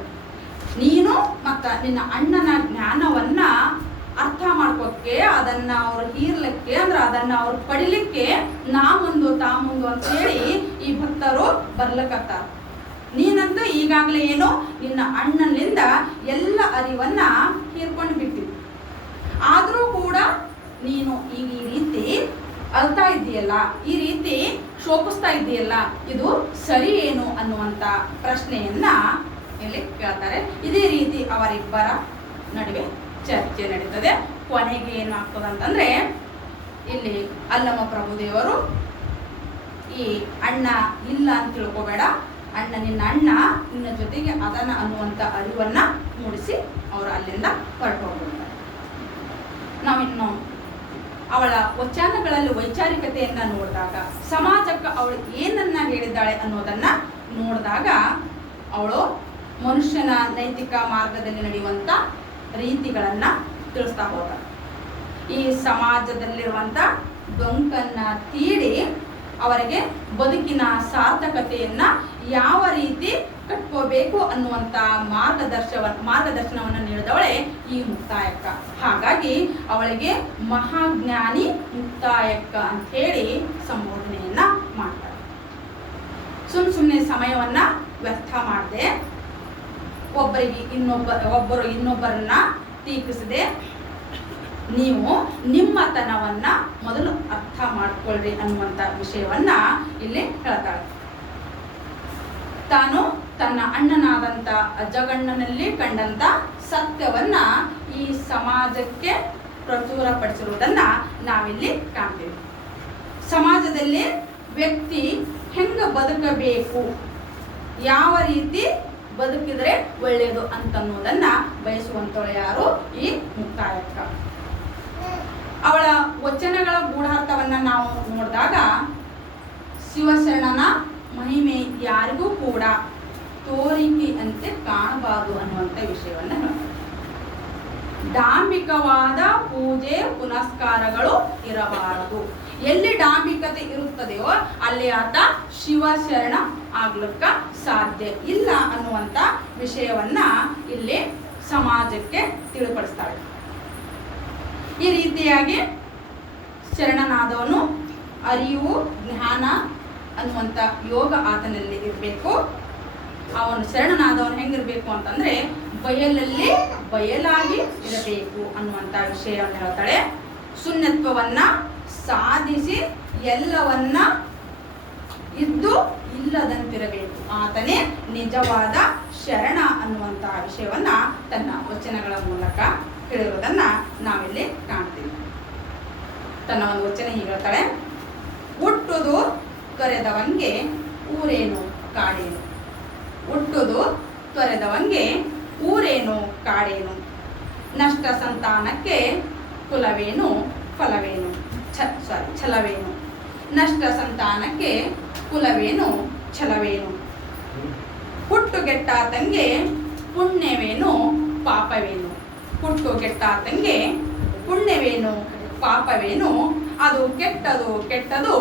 ನೀನು ಮತ್ತ ನಿನ್ನ ಅಣ್ಣನ ಜ್ಞಾನವನ್ನ ಅರ್ಥ ಮಾಡ್ಕೋಕ್ಕೆ, ಅದನ್ನ ಅವ್ರು ಹೀರ್ಲಿಕ್ಕೆ ಅಂದ್ರೆ ಅದನ್ನ ಅವ್ರು ಪಡಿಲಿಕ್ಕೆ ನಾ ಮುಂದು ತಾ ಮುಂದು ಅಂತ ಹೇಳಿ ಈ ಭಕ್ತರು ಬರ್ಲಕತ್ತಾರ. ನೀನಂತೂ ಈಗಾಗಲೇ ಏನೋ ನಿನ್ನ ಅಣ್ಣನಿಂದ ಎಲ್ಲ ಅರಿವನ್ನ ಹೀರ್ಕೊಂಡು ಬಿಟ್ಟಿದ್ದಿ. ಆದರೂ ಕೂಡ ನೀನು ಈಗ ಈ ರೀತಿ ಅಳ್ತಾ ಇದೆಯಲ್ಲ, ಈ ರೀತಿ ಶೋಕಿಸ್ತಾ ಇದೆಯಲ್ಲ, ಇದು ಸರಿ ಏನು ಅನ್ನುವಂಥ ಪ್ರಶ್ನೆಯನ್ನ ಇಲ್ಲಿ ಕೇಳ್ತಾರೆ. ಇದೇ ರೀತಿ ಅವರಿಬ್ಬರ ನಡುವೆ ಚರ್ಚೆ ನಡೀತದೆ. ಕೊನೆಗೆ ಏನಾಗ್ತದಂತಂದ್ರೆ ಇಲ್ಲಿ ಅಲ್ಲಮ ಪ್ರಭುದೇವರು ಈ ಅಣ್ಣ ಇಲ್ಲ ಅಂತ ತಿಳ್ಕೊಬೇಡ, ಅಣ್ಣ ನಿನ್ನ ಅಣ್ಣ ನಿನ್ನ ಜೊತೆಗೆ ಅದನ್ನ ಅನ್ನುವಂಥ ಅರಿವನ್ನ ಮೂಡಿಸಿ ಅವರು ಅಲ್ಲಿಂದ ಹೊರಟು ಹೋಗ್ಬಿಡ್ತಾರೆ. ನಾವಿನ್ನು ಅವಳ ವಚನಗಳಲ್ಲಿ ವೈಚಾರಿಕತೆಯನ್ನ ನೋಡಿದಾಗ, ಸಮಾಜಕ್ಕೆ ಅವಳು ಏನನ್ನ ಹೇಳಿದ್ದಾಳೆ ಅನ್ನೋದನ್ನ ನೋಡಿದಾಗ ಅವಳು ಮನುಷ್ಯನ ನೈತಿಕ ಮಾರ್ಗದಲ್ಲಿ ನಡೆಯುವಂಥ ರೀತಿಗಳನ್ನ ತಿಳಿಸ್ತಾ ಹೋದ. ಈ ಸಮಾಜದಲ್ಲಿರುವಂಥ ಡೊಂಕನ್ನ ತೀಡಿ ಅವರಿಗೆ ಬದುಕಿನ ಸಾರ್ಥಕತೆಯನ್ನ ಯಾವ ರೀತಿ ಕಟ್ಕೋಬೇಕು ಅನ್ನುವಂಥ ಮಾರ್ಗದರ್ಶನವನ್ನು ನೀಡಿದವಳೆ ಈ ಮುಕ್ತಾಯಕ್ಕ. ಹಾಗಾಗಿ ಅವಳಿಗೆ ಮಹಾಜ್ಞಾನಿ ಮುಕ್ತಾಯಕ್ಕ ಅಂತ ಹೇಳಿ ಸಂಬೋಧನೆಯನ್ನ ಮಾಡ್ತಾರೆ. ಸುಮ್ಮನೆ ಸಮಯವನ್ನ ವ್ಯರ್ಥ ಮಾಡದೆ, ಒಬ್ಬರು ಇನ್ನೊಬ್ಬರನ್ನ ಟೀಕಿಸದೆ ನೀವು ನಿಮ್ಮತನವನ್ನ ಮೊದಲು ಅರ್ಥ ಮಾಡ್ಕೊಳ್ರಿ ಅನ್ನುವಂಥ ವಿಷಯವನ್ನ ಇಲ್ಲಿ ಹೇಳ್ತಾಳೆ. ತಾನು ತನ್ನ ಅಣ್ಣನಾದಂಥ ಅಜಗಣ್ಣನಲ್ಲಿ ಕಂಡಂತ ಸತ್ಯವನ್ನ ಈ ಸಮಾಜಕ್ಕೆ ಪ್ರಚುರಪಡಿಸಿರುವುದನ್ನ ನಾವಿಲ್ಲಿ ಕಾಣ್ತೀವಿ. ಸಮಾಜದಲ್ಲಿ ವ್ಯಕ್ತಿ ಹೆಂಗ ಬದುಕಬೇಕು, ಯಾವ ರೀತಿ ಬದುಕಿದ್ರೆ ಒಳ್ಳೆಯದು ಅಂತನ್ನೋದನ್ನ ಬಯಸುವಂತವಳು ಯಾರು? ಈ ಮುಕ್ತಾಯಕ್ಕ. ಅವಳ ವಚನಗಳ ಗೂಢಾರ್ಥವನ್ನ ನಾವು ನೋಡಿದಾಗ ಶಿವಶರಣನ ಮಹಿಮೆ ಯಾರಿಗೂ ಕೂಡ ತೋರಿಕೆ ಅಂತೆ ಕಾಣಬಾರದು ಅನ್ನುವಂಥ ವಿಷಯವನ್ನ ಹೇಳ್ತಾರೆ. ಡಾಂಬಿಕವಾದ ಪೂಜೆ ಪುನಸ್ಕಾರಗಳು ಇರಬಾರದು. ಎಲ್ಲಿ ಡಾಂಬಿಕತೆ ಇರುತ್ತದೆಯೋ ಅಲ್ಲಿ ಆತ ಶಿವಶರಣ ಆಗ್ಲಿಕ್ಕ ಸಾಧ್ಯ ಇಲ್ಲ ಅನ್ನುವಂಥ ವಿಷಯವನ್ನ ಇಲ್ಲಿ ಸಮಾಜಕ್ಕೆ ತಿಳಿಪಡಿಸ್ತಾಳೆ. ಈ ರೀತಿಯಾಗಿ ಶರಣನಾದವನು ಅರಿವು ಜ್ಞಾನ ಅನ್ನುವಂಥ ಯೋಗ ಆತನಲ್ಲಿ ಇರಬೇಕು. ಅವನು ಶರಣನಾದವನು ಹೆಂಗಿರ್ಬೇಕು ಅಂತಂದ್ರೆ ಬಯಲಲ್ಲಿ ಬಯಲಾಗಿ ಇರಬೇಕು ಅನ್ನುವಂಥ ವಿಷಯವನ್ನು ಹೇಳ್ತಾಳೆ. ಶೂನ್ಯತ್ವವನ್ನ ಸಾಧಿಸಿ ಎಲ್ಲವನ್ನ ಇದ್ದು ಇಲ್ಲದಂತಿರಬೇಕು. ಆತನೇ ನಿಜವಾದ ಶರಣ ಅನ್ನುವಂಥ ವಿಷಯವನ್ನ ತನ್ನ ವಚನಗಳ ಮೂಲಕ ಹೇಳಿರೋದನ್ನ ನಾವಿಲ್ಲಿ ಕಾಣ್ತೀವಿ. ತನ್ನ ಒಂದು ವಚನ ಹೀಗೆ ಹೇಳ್ತಾಳೆ: ಹುಟ್ಟುದು ತೊರೆದವಂಗೆ ಊರೇನು ಕಾಡೇನು, ಹುಟ್ಟುದು ತೊರೆದವಂಗೆ ಊರೇನು ಕಾಡೇನು, ನಷ್ಟ ಸಂತಾನಕ್ಕೆ ಕುಲವೇನು ಫಲವೇನು ಛಲವೇನು, ನಷ್ಟ ಸಂತಾನಕ್ಕೆ ಕುಲವೇನು ಛಲವೇನು, ಹುಟ್ಟುಗೆಟ್ಟಾತಂಗೆ ಪುಣ್ಯವೇನು ಪಾಪವೇನು, ಹುಟ್ಟುಗೆಟ್ಟಾತಂಗೆ ಪುಣ್ಯವೇನು ಪಾಪವೇನು, ಅದು ಕೆಟ್ಟದು ಕೆಟ್ಟದು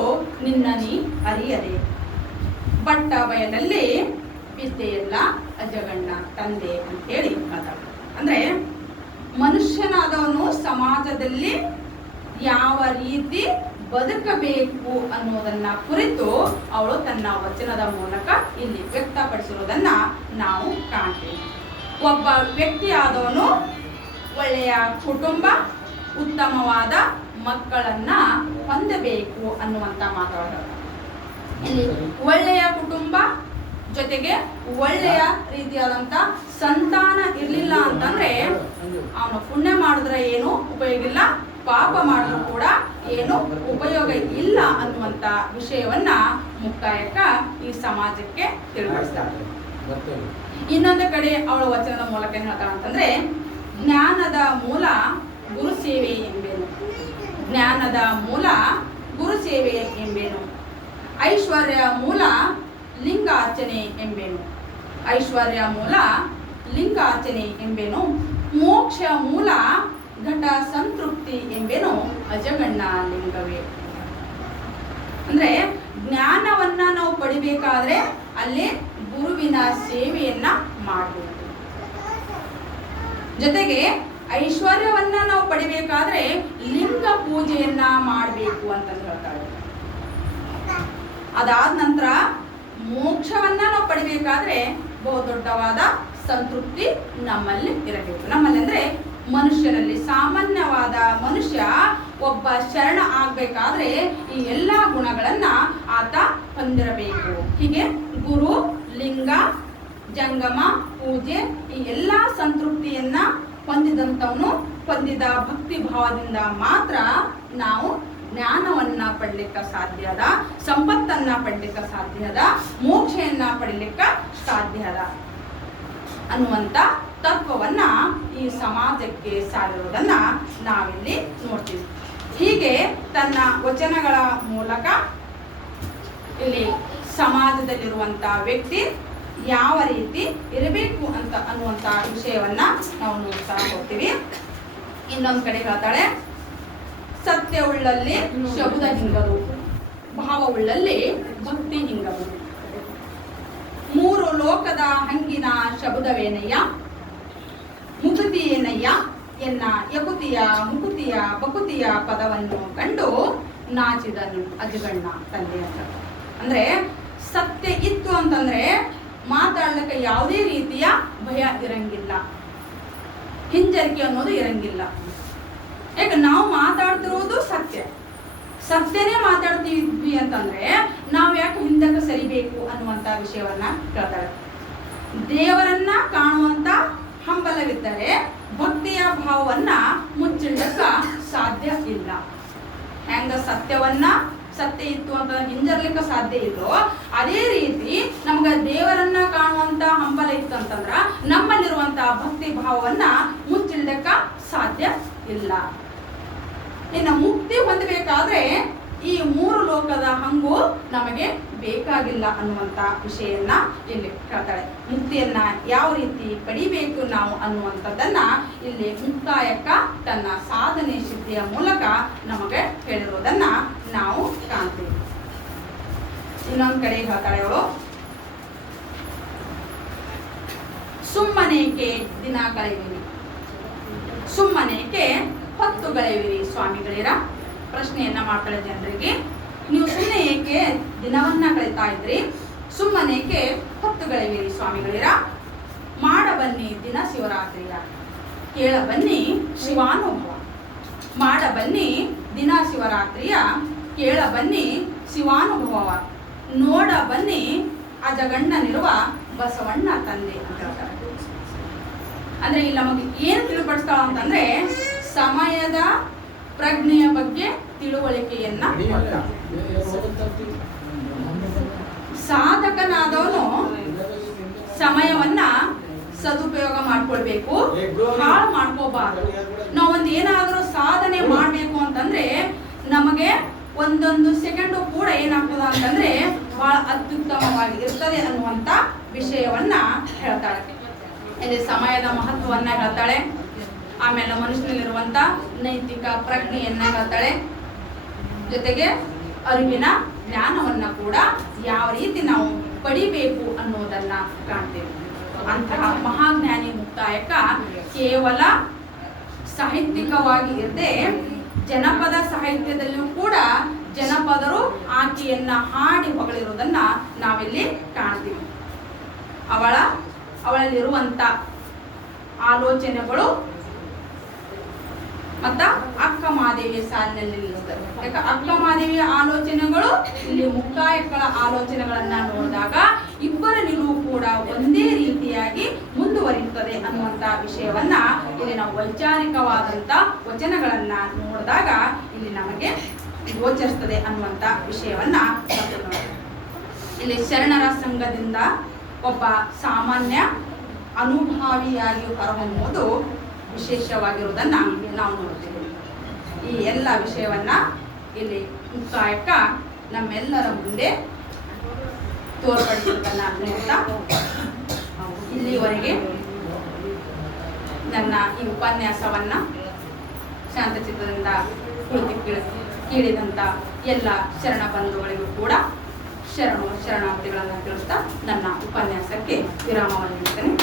ನಿನ್ನ ನೀ ಅರಿಯದೆ, ಬಟ್ಟ ಬಯಲಲ್ಲಿ ಬಿದ್ದೆಯಲ್ಲ ಅಜಗಣ್ಣ ತಂದೆ ಅಂತ ಹೇಳಿ ಮಾತಾಡ್ತಾರೆ. ಅಂದ್ರೆ ಮನುಷ್ಯನಾದವನು ಸಮಾಜದಲ್ಲಿ ಯಾವ ರೀತಿ ಬದುಕಬೇಕು ಅನ್ನೋದನ್ನ ಕುರಿತು ಅವಳು ತನ್ನ ವಚನದ ಮೂಲಕ ಇಲ್ಲಿ ವ್ಯಕ್ತಪಡಿಸಿರುವುದನ್ನ ನಾವು ಕಾಣ್ತೀವಿ. ಒಬ್ಬ ವ್ಯಕ್ತಿಯಾದವನು ಒಳ್ಳೆಯ ಕುಟುಂಬ, ಉತ್ತಮವಾದ ಮಕ್ಕಳನ್ನ ಹೊಂದಬೇಕು ಅನ್ನುವಂಥ ಮಾತಾಡೋದು. ಇಲ್ಲಿ ಒಳ್ಳೆಯ ಕುಟುಂಬ ಜೊತೆಗೆ ಒಳ್ಳೆಯ ರೀತಿಯಾದಂಥ ಸಂತಾನ ಇರಲಿಲ್ಲ ಅಂತಂದ್ರೆ ಅವನು ಪುಣ್ಯ ಮಾಡಿದ್ರೆ ಏನು ಉಪಯೋಗ ಇಲ್ಲ, ಪಾಪ ಮಾಡಿದ್ರು ಕೂಡ ಏನು ಉಪಯೋಗ ಇಲ್ಲ ಅನ್ನುವಂಥ ವಿಷಯವನ್ನ ಮುಕ್ತಾಯಕ್ಕ ಈ ಸಮಾಜಕ್ಕೆ ತಿಳಿಸ್ತಾಳೆ. ಇನ್ನೊಂದು ಕಡೆ ಅವಳ ವಚನದ ಮೂಲಕ ಏನ್ ಹೇಳ್ತಾಳೆ ಅಂತಂದ್ರೆ, ಜ್ಞಾನದ ಮೂಲ ಗುರು ಸೇವೆ ಎಂಬೇನು, ಜ್ಞಾನದ ಮೂಲ ಗುರು ಸೇವೆ ಎಂಬೇನು, ಐಶ್ವರ್ಯ ಮೂಲ ಲಿಂಗಾರ್ಚನೆ ಎಂಬೇನು, ಐಶ್ವರ್ಯ ಮೂಲ ಲಿಂಗಾರ್ಚನೆ ಎಂಬೇನು, ಮೋಕ್ಷ ಮೂಲ ಘಟ ಸಂತೃಪ್ತಿ ಎಂಬೇನು, ಅಜಗಣ್ಣ ಲಿಂಗವೇ. ಅಂದ್ರೆ ಜ್ಞಾನವನ್ನ ನಾವು ಪಡಿಬೇಕಾದ್ರೆ ಅಲ್ಲಿ ಗುರುವಿನ ಸೇವೆಯನ್ನ ಮಾಡಬೇಕು. ಜೊತೆಗೆ ಐಶ್ವರ್ಯವನ್ನ ನಾವು ಪಡಿಬೇಕಾದ್ರೆ ಲಿಂಗ ಪೂಜೆಯನ್ನ ಮಾಡಬೇಕು ಅಂತ ಹೇಳ್ತಾಳೆ. ಅದಾದ ನಂತರ ಮೋಕ್ಷವನ್ನ ನಾವು ಪಡಿಬೇಕಾದ್ರೆ ಬಹುದೊಡ್ಡವಾದ ಸಂತೃಪ್ತಿ ನಮ್ಮಲ್ಲಿ ಇರಬೇಕು. ನಮ್ಮಲ್ಲಿ ಅಂದ್ರೆ ಮನುಷ್ಯನಲ್ಲಿ, ಸಾಮಾನ್ಯವಾದ ಮನುಷ್ಯ ಒಬ್ಬ ಶರಣ ಆಗ್ಬೇಕಾದ್ರೆ ಈ ಎಲ್ಲ ಗುಣಗಳನ್ನ ಆತ ಹೊಂದಿರಬೇಕು. ಹೀಗೆ ಗುರು, ಲಿಂಗ, ಜಂಗಮ, ಪೂಜೆ ಈ ಎಲ್ಲ ಸಂತೃಪ್ತಿಯನ್ನ ಹೊಂದಿದ ಭಕ್ತಿ ಭಾವದಿಂದ ಮಾತ್ರ ನಾವು ಜ್ಞಾನವನ್ನ ಪಡಲಿಕ್ಕೆ ಸಾಧ್ಯದ, ಸಂಪತ್ತನ್ನ ಪಡಲಿಕ್ಕೆ ಸಾಧ್ಯದ, ಮೋಕ್ಷೆಯನ್ನ ಪಡಲಿಕ್ಕೆ ಸಾಧ್ಯದ ಅನ್ನುವಂತ ತತ್ವವನ್ನ ಈ ಸಮಾಜಕ್ಕೆ ಸಾರಿರುವುದನ್ನ ನಾವಿಲ್ಲಿ ನೋಡ್ತೀವಿ. ಹೀಗೆ ತನ್ನ ವಚನಗಳ ಮೂಲಕ ಇಲ್ಲಿ ಸಮಾಜದಲ್ಲಿರುವಂತ ವ್ಯಕ್ತಿ ಯಾವ ರೀತಿ ಇರಬೇಕು ಅಂತ ಅನ್ನುವಂತ ವಿಷಯವನ್ನ ನಾವು ನೋಡ್ತಾ ಹೋಗ್ತೀವಿ. ಇನ್ನೊಂದು ಕಡೆ ಹೇಳ್ತಾಳೆ, ಸತ್ಯ ಉಳ್ಳಲ್ಲಿ ಶಬ್ದ ಹಿಂಗದು, ಭಾವ ಉಳ್ಳಲ್ಲಿ ಭಕ್ತಿ ಹಿಂಗದು. ಮೂರು ಲೋಕದ ಹಂಗಿನ ಶಬ್ದವೇನಯ್ಯ, ಮುಕುತಿ ಏನಯ್ಯ ಎನ್ನ ಯಕುತಿಯ ಮುಕುತಿಯ ಬಕುತಿಯ ಪದವನ್ನು ಕಂಡು ನಾಚಿದನು ಅಜಗಣ್ಣ ತಂದೆ ಅಂತ. ಅಂದ್ರೆ ಸತ್ಯ ಇತ್ತು ಅಂತಂದ್ರೆ ಮಾತಾಡ್ಲಿಕ್ಕೆ ಯಾವುದೇ ರೀತಿಯ ಭಯ ಇರಂಗಿಲ್ಲ, ಹಿಂಜರಿಕೆ ಅನ್ನೋದು ಇರಂಗಿಲ್ಲ. ಯಾಕೆ ನಾವು ಮಾತಾಡ್ತಿರೋದು ಸತ್ಯನೇ ಮಾತಾಡ್ತೀವಿ ಅಂತಂದ್ರೆ ನಾವು ಯಾಕೆ ಹಿಂದಕ್ಕೆ ಸರಿಬೇಕು ಅನ್ನುವಂತ ವಿಷಯವನ್ನ ಕೇಳ್ತಾಳೆ. ದೇವರನ್ನ ಕಾಣುವಂತ ಹಂಬಲವಿದ್ದರೆ ಭಕ್ತಿಯ ಭಾವವನ್ನ ಮುಚ್ಚಿಡಕ್ಕ ಸಾಧ್ಯ ಇಲ್ಲ. ಹೆಂಗ ಸತ್ಯ ಇತ್ತು ಅಂತ ಹಿಂಜರ್ಲಿಕ್ಕೆ ಸಾಧ್ಯ ಇಲ್ಲೋ ಅದೇ ರೀತಿ ನಮ್ಗ ದೇವರನ್ನ ಕಾಣುವಂತ ಹಂಬಲ ಇತ್ತು ಅಂತಂದ್ರ ನಮ್ಮಲ್ಲಿರುವಂತ ಭಕ್ತಿ ಭಾವವನ್ನ ಮುಚ್ಚಿಡಕ್ಕ ಸಾಧ್ಯ ಇಲ್ಲ. ಇನ್ನು ಮುಕ್ತಿ ಹೊಂದಬೇಕಾದ್ರೆ ಈ ಮೂರು ಲೋಕದ ಹಂಗು ನಮಗೆ ಬೇಕಾಗಿಲ್ಲ ಅನ್ನುವಂತ ವಿಷಯನ್ನ ಇಲ್ಲಿ ಹೇಳ್ತಾಳೆ. ಮುಕ್ತಿಯನ್ನ ಯಾವ ರೀತಿ ಪಡಿಬೇಕು ನಾವು ಅನ್ನುವಂಥದ್ದನ್ನ ಇಲ್ಲಿ ಮುಕ್ತಾಯಕ್ಕ ತನ್ನ ಸಾಧನೆ ಸಿದ್ಧಿಯ ಮೂಲಕ ನಮಗೆ ಹೇಳಿರೋದನ್ನ ನಾವು ಕಾಣ್ತೀವಿ. ಇನ್ನೊಂದ್ ಕಡೆ ಹೇಳ್ತಾಳೆ ಅವಳು, ಸುಮ್ಮನೇಕೆ ದಿನ ಕಳೆಯುವಿರಿ, ಸುಮ್ಮನೇಕೆ ಹೊತ್ತು ಕಳೆಯುವಿರಿ ಸ್ವಾಮಿಗಳಿರ ಪ್ರಶ್ನೆಯನ್ನ ಮಾಡ್ತಾಳೆ ಜನರಿಗೆ. ನೀವು ಸುಮ್ಮನೆ ಏಕೆ ದಿನವನ್ನ ಕಳೀತಾ ಇದ್ರಿ, ಸುಮ್ಮನೇಕೆ ಹೊತ್ತು ಕಳೆಯುವಿರಿ ಸ್ವಾಮಿಗಳಿರ. ಮಾಡ ಬನ್ನಿ ದಿನ ಶಿವರಾತ್ರಿಯ, ಕೇಳ ಬನ್ನಿ ಶಿವಾನುಭವ. ಮಾಡ ಬನ್ನಿ ದಿನ ಶಿವರಾತ್ರಿಯ, ಕೇಳ ಬನ್ನಿ ಶಿವಾನುಭವ. ನೋಡ ಬನ್ನಿ ಅಜಗಣ್ಣನಿರುವ ಬಸವಣ್ಣ ತಂದೆ ಅಂತ ಹೇಳ್ತಾರೆ. ಅಂದ್ರೆ ಇಲ್ಲಿ ನಮಗೆ ಏನು ತಿಳಿಪಡಿಸ್ತಾಳ ಅಂತಂದ್ರೆ ಸಮಯದ ಪ್ರಜ್ಞೆಯ ಬಗ್ಗೆ ತಿಳುವಳಿಕೆಯನ್ನ ಸಾಧಕನಾದವನು ಸಮಯವನ್ನ ಸದುಪಯೋಗ ಮಾಡ್ಕೊಳ್ಬೇಕು, ಹಾಳು ಮಾಡ್ಕೋಬಾರ್ದು. ನಾವೊಂದು ಏನಾದರೂ ಸಾಧನೆ ಮಾಡ್ಬೇಕು ಅಂತಂದ್ರೆ ನಮಗೆ ಒಂದೊಂದು ಸೆಕೆಂಡು ಕೂಡ ಏನಾಗ್ತದ ಅಂತಂದ್ರೆ ಬಹಳ ಅತ್ಯುತ್ತಮವಾಗಿ ಇರ್ತದೆ ಅನ್ನುವಂತ ವಿಷಯವನ್ನ ಹೇಳ್ತಾಳೆ. ಇಲ್ಲಿ ಸಮಯದ ಮಹತ್ವವನ್ನ ಹೇಳ್ತಾಳೆ. ಆಮೇಲೆ ಮನುಷ್ಯನಲ್ಲಿರುವಂತ ನೈತಿಕ ಪ್ರಜ್ಞೆಯನ್ನ ಹೇಳ್ತಾಳೆ. ಜೊತೆಗೆ ಅರಿವಿನ ಜ್ಞಾನವನ್ನ ಕೂಡ ಯಾವ ರೀತಿ ನಾವು ಪಡಿಬೇಕು ಅನ್ನೋದನ್ನ ಕಾಣ್ತೇವೆ. ಅಂತಹ ಮಹಾಜ್ಞಾನಿ ಮುಕ್ತಾಯಕ ಕೇವಲ ಸಾಹಿತ್ಯಿಕವಾಗಿ ಇರದೆ ಜನಪದ ಸಾಹಿತ್ಯದಲ್ಲಿಯೂ ಕೂಡ ಜನಪದರು ಆಕೆಯನ್ನ ಹಾಡಿ ಹೊಗಳಿರುವುದನ್ನ ನಾವಿಲ್ಲಿ ಕಾಣ್ತೀವಿ. ಅವಳಲ್ಲಿರುವಂತ ಆಲೋಚನೆಗಳು ಮತ್ತ ಅಕ್ಕ ಮಹಾದೇವಿಯ ಸಾಲಿನಲ್ಲಿ ನಿಲ್ಲಿಸ್ತದೆ. ಯಾಕೆ ಅಕ್ಕ ಮಹಾದೇವಿಯ ಆಲೋಚನೆಗಳು ಇಲ್ಲಿ ಮುಕ್ತಾಯಗಳ ಆಲೋಚನೆಗಳನ್ನ ನೋಡಿದಾಗ ಇಬ್ಬರ ನಿಲುವು ಕೂಡ ಒಂದೇ ರೀತಿಯಾಗಿ ಮುಂದುವರಿಯುತ್ತದೆ ಅನ್ನುವಂತ ವಿಷಯವನ್ನ ಇಲ್ಲಿ ನಾವು ವೈಚಾರಿಕವಾದಂತ ವಚನಗಳನ್ನ ನೋಡಿದಾಗ ಇಲ್ಲಿ ನಮಗೆ ಗೋಚರಿಸ್ತದೆ ಅನ್ನುವಂತ ವಿಷಯವನ್ನ ಇಲ್ಲಿ ಶರಣರ ಸಂಘದಿಂದ ಒಬ್ಬ ಸಾಮಾನ್ಯ ಅನುಭಾವಿಯಾಗಿ ಹೊರಹೊಮ್ಮುವುದು ವಿಶೇಷವಾಗಿರುವುದನ್ನ ನಾವು ನೋಡ್ತೀವಿ. ಈ ಎಲ್ಲ ವಿಷಯವನ್ನ ಇಲ್ಲಿ ಮುಕ್ತಾಯಕ ನಮ್ಮೆಲ್ಲರ ಮುಂದೆ ತೋರ್ಪಡಿಸುವುದನ್ನ ನೋಡ್ತಾ ಇಲ್ಲಿವರೆಗೆ ನನ್ನ ಈ ಉಪನ್ಯಾಸವನ್ನ ಶಾಂತಚಿತ್ತದಿಂದ ಕುಳಿತು ಕೇಳಿದಂತ ಎಲ್ಲ ಶರಣ ಬಂಧುಗಳಿಗೂ ಕೂಡ ಶರಣಾರ್ಥಿಗಳನ್ನು ತಿಳಿಸ್ತಾ ನನ್ನ ಉಪನ್ಯಾಸಕ್ಕೆ ವಿರಾಮವನ್ನು ನೀಡ್ತೇನೆ.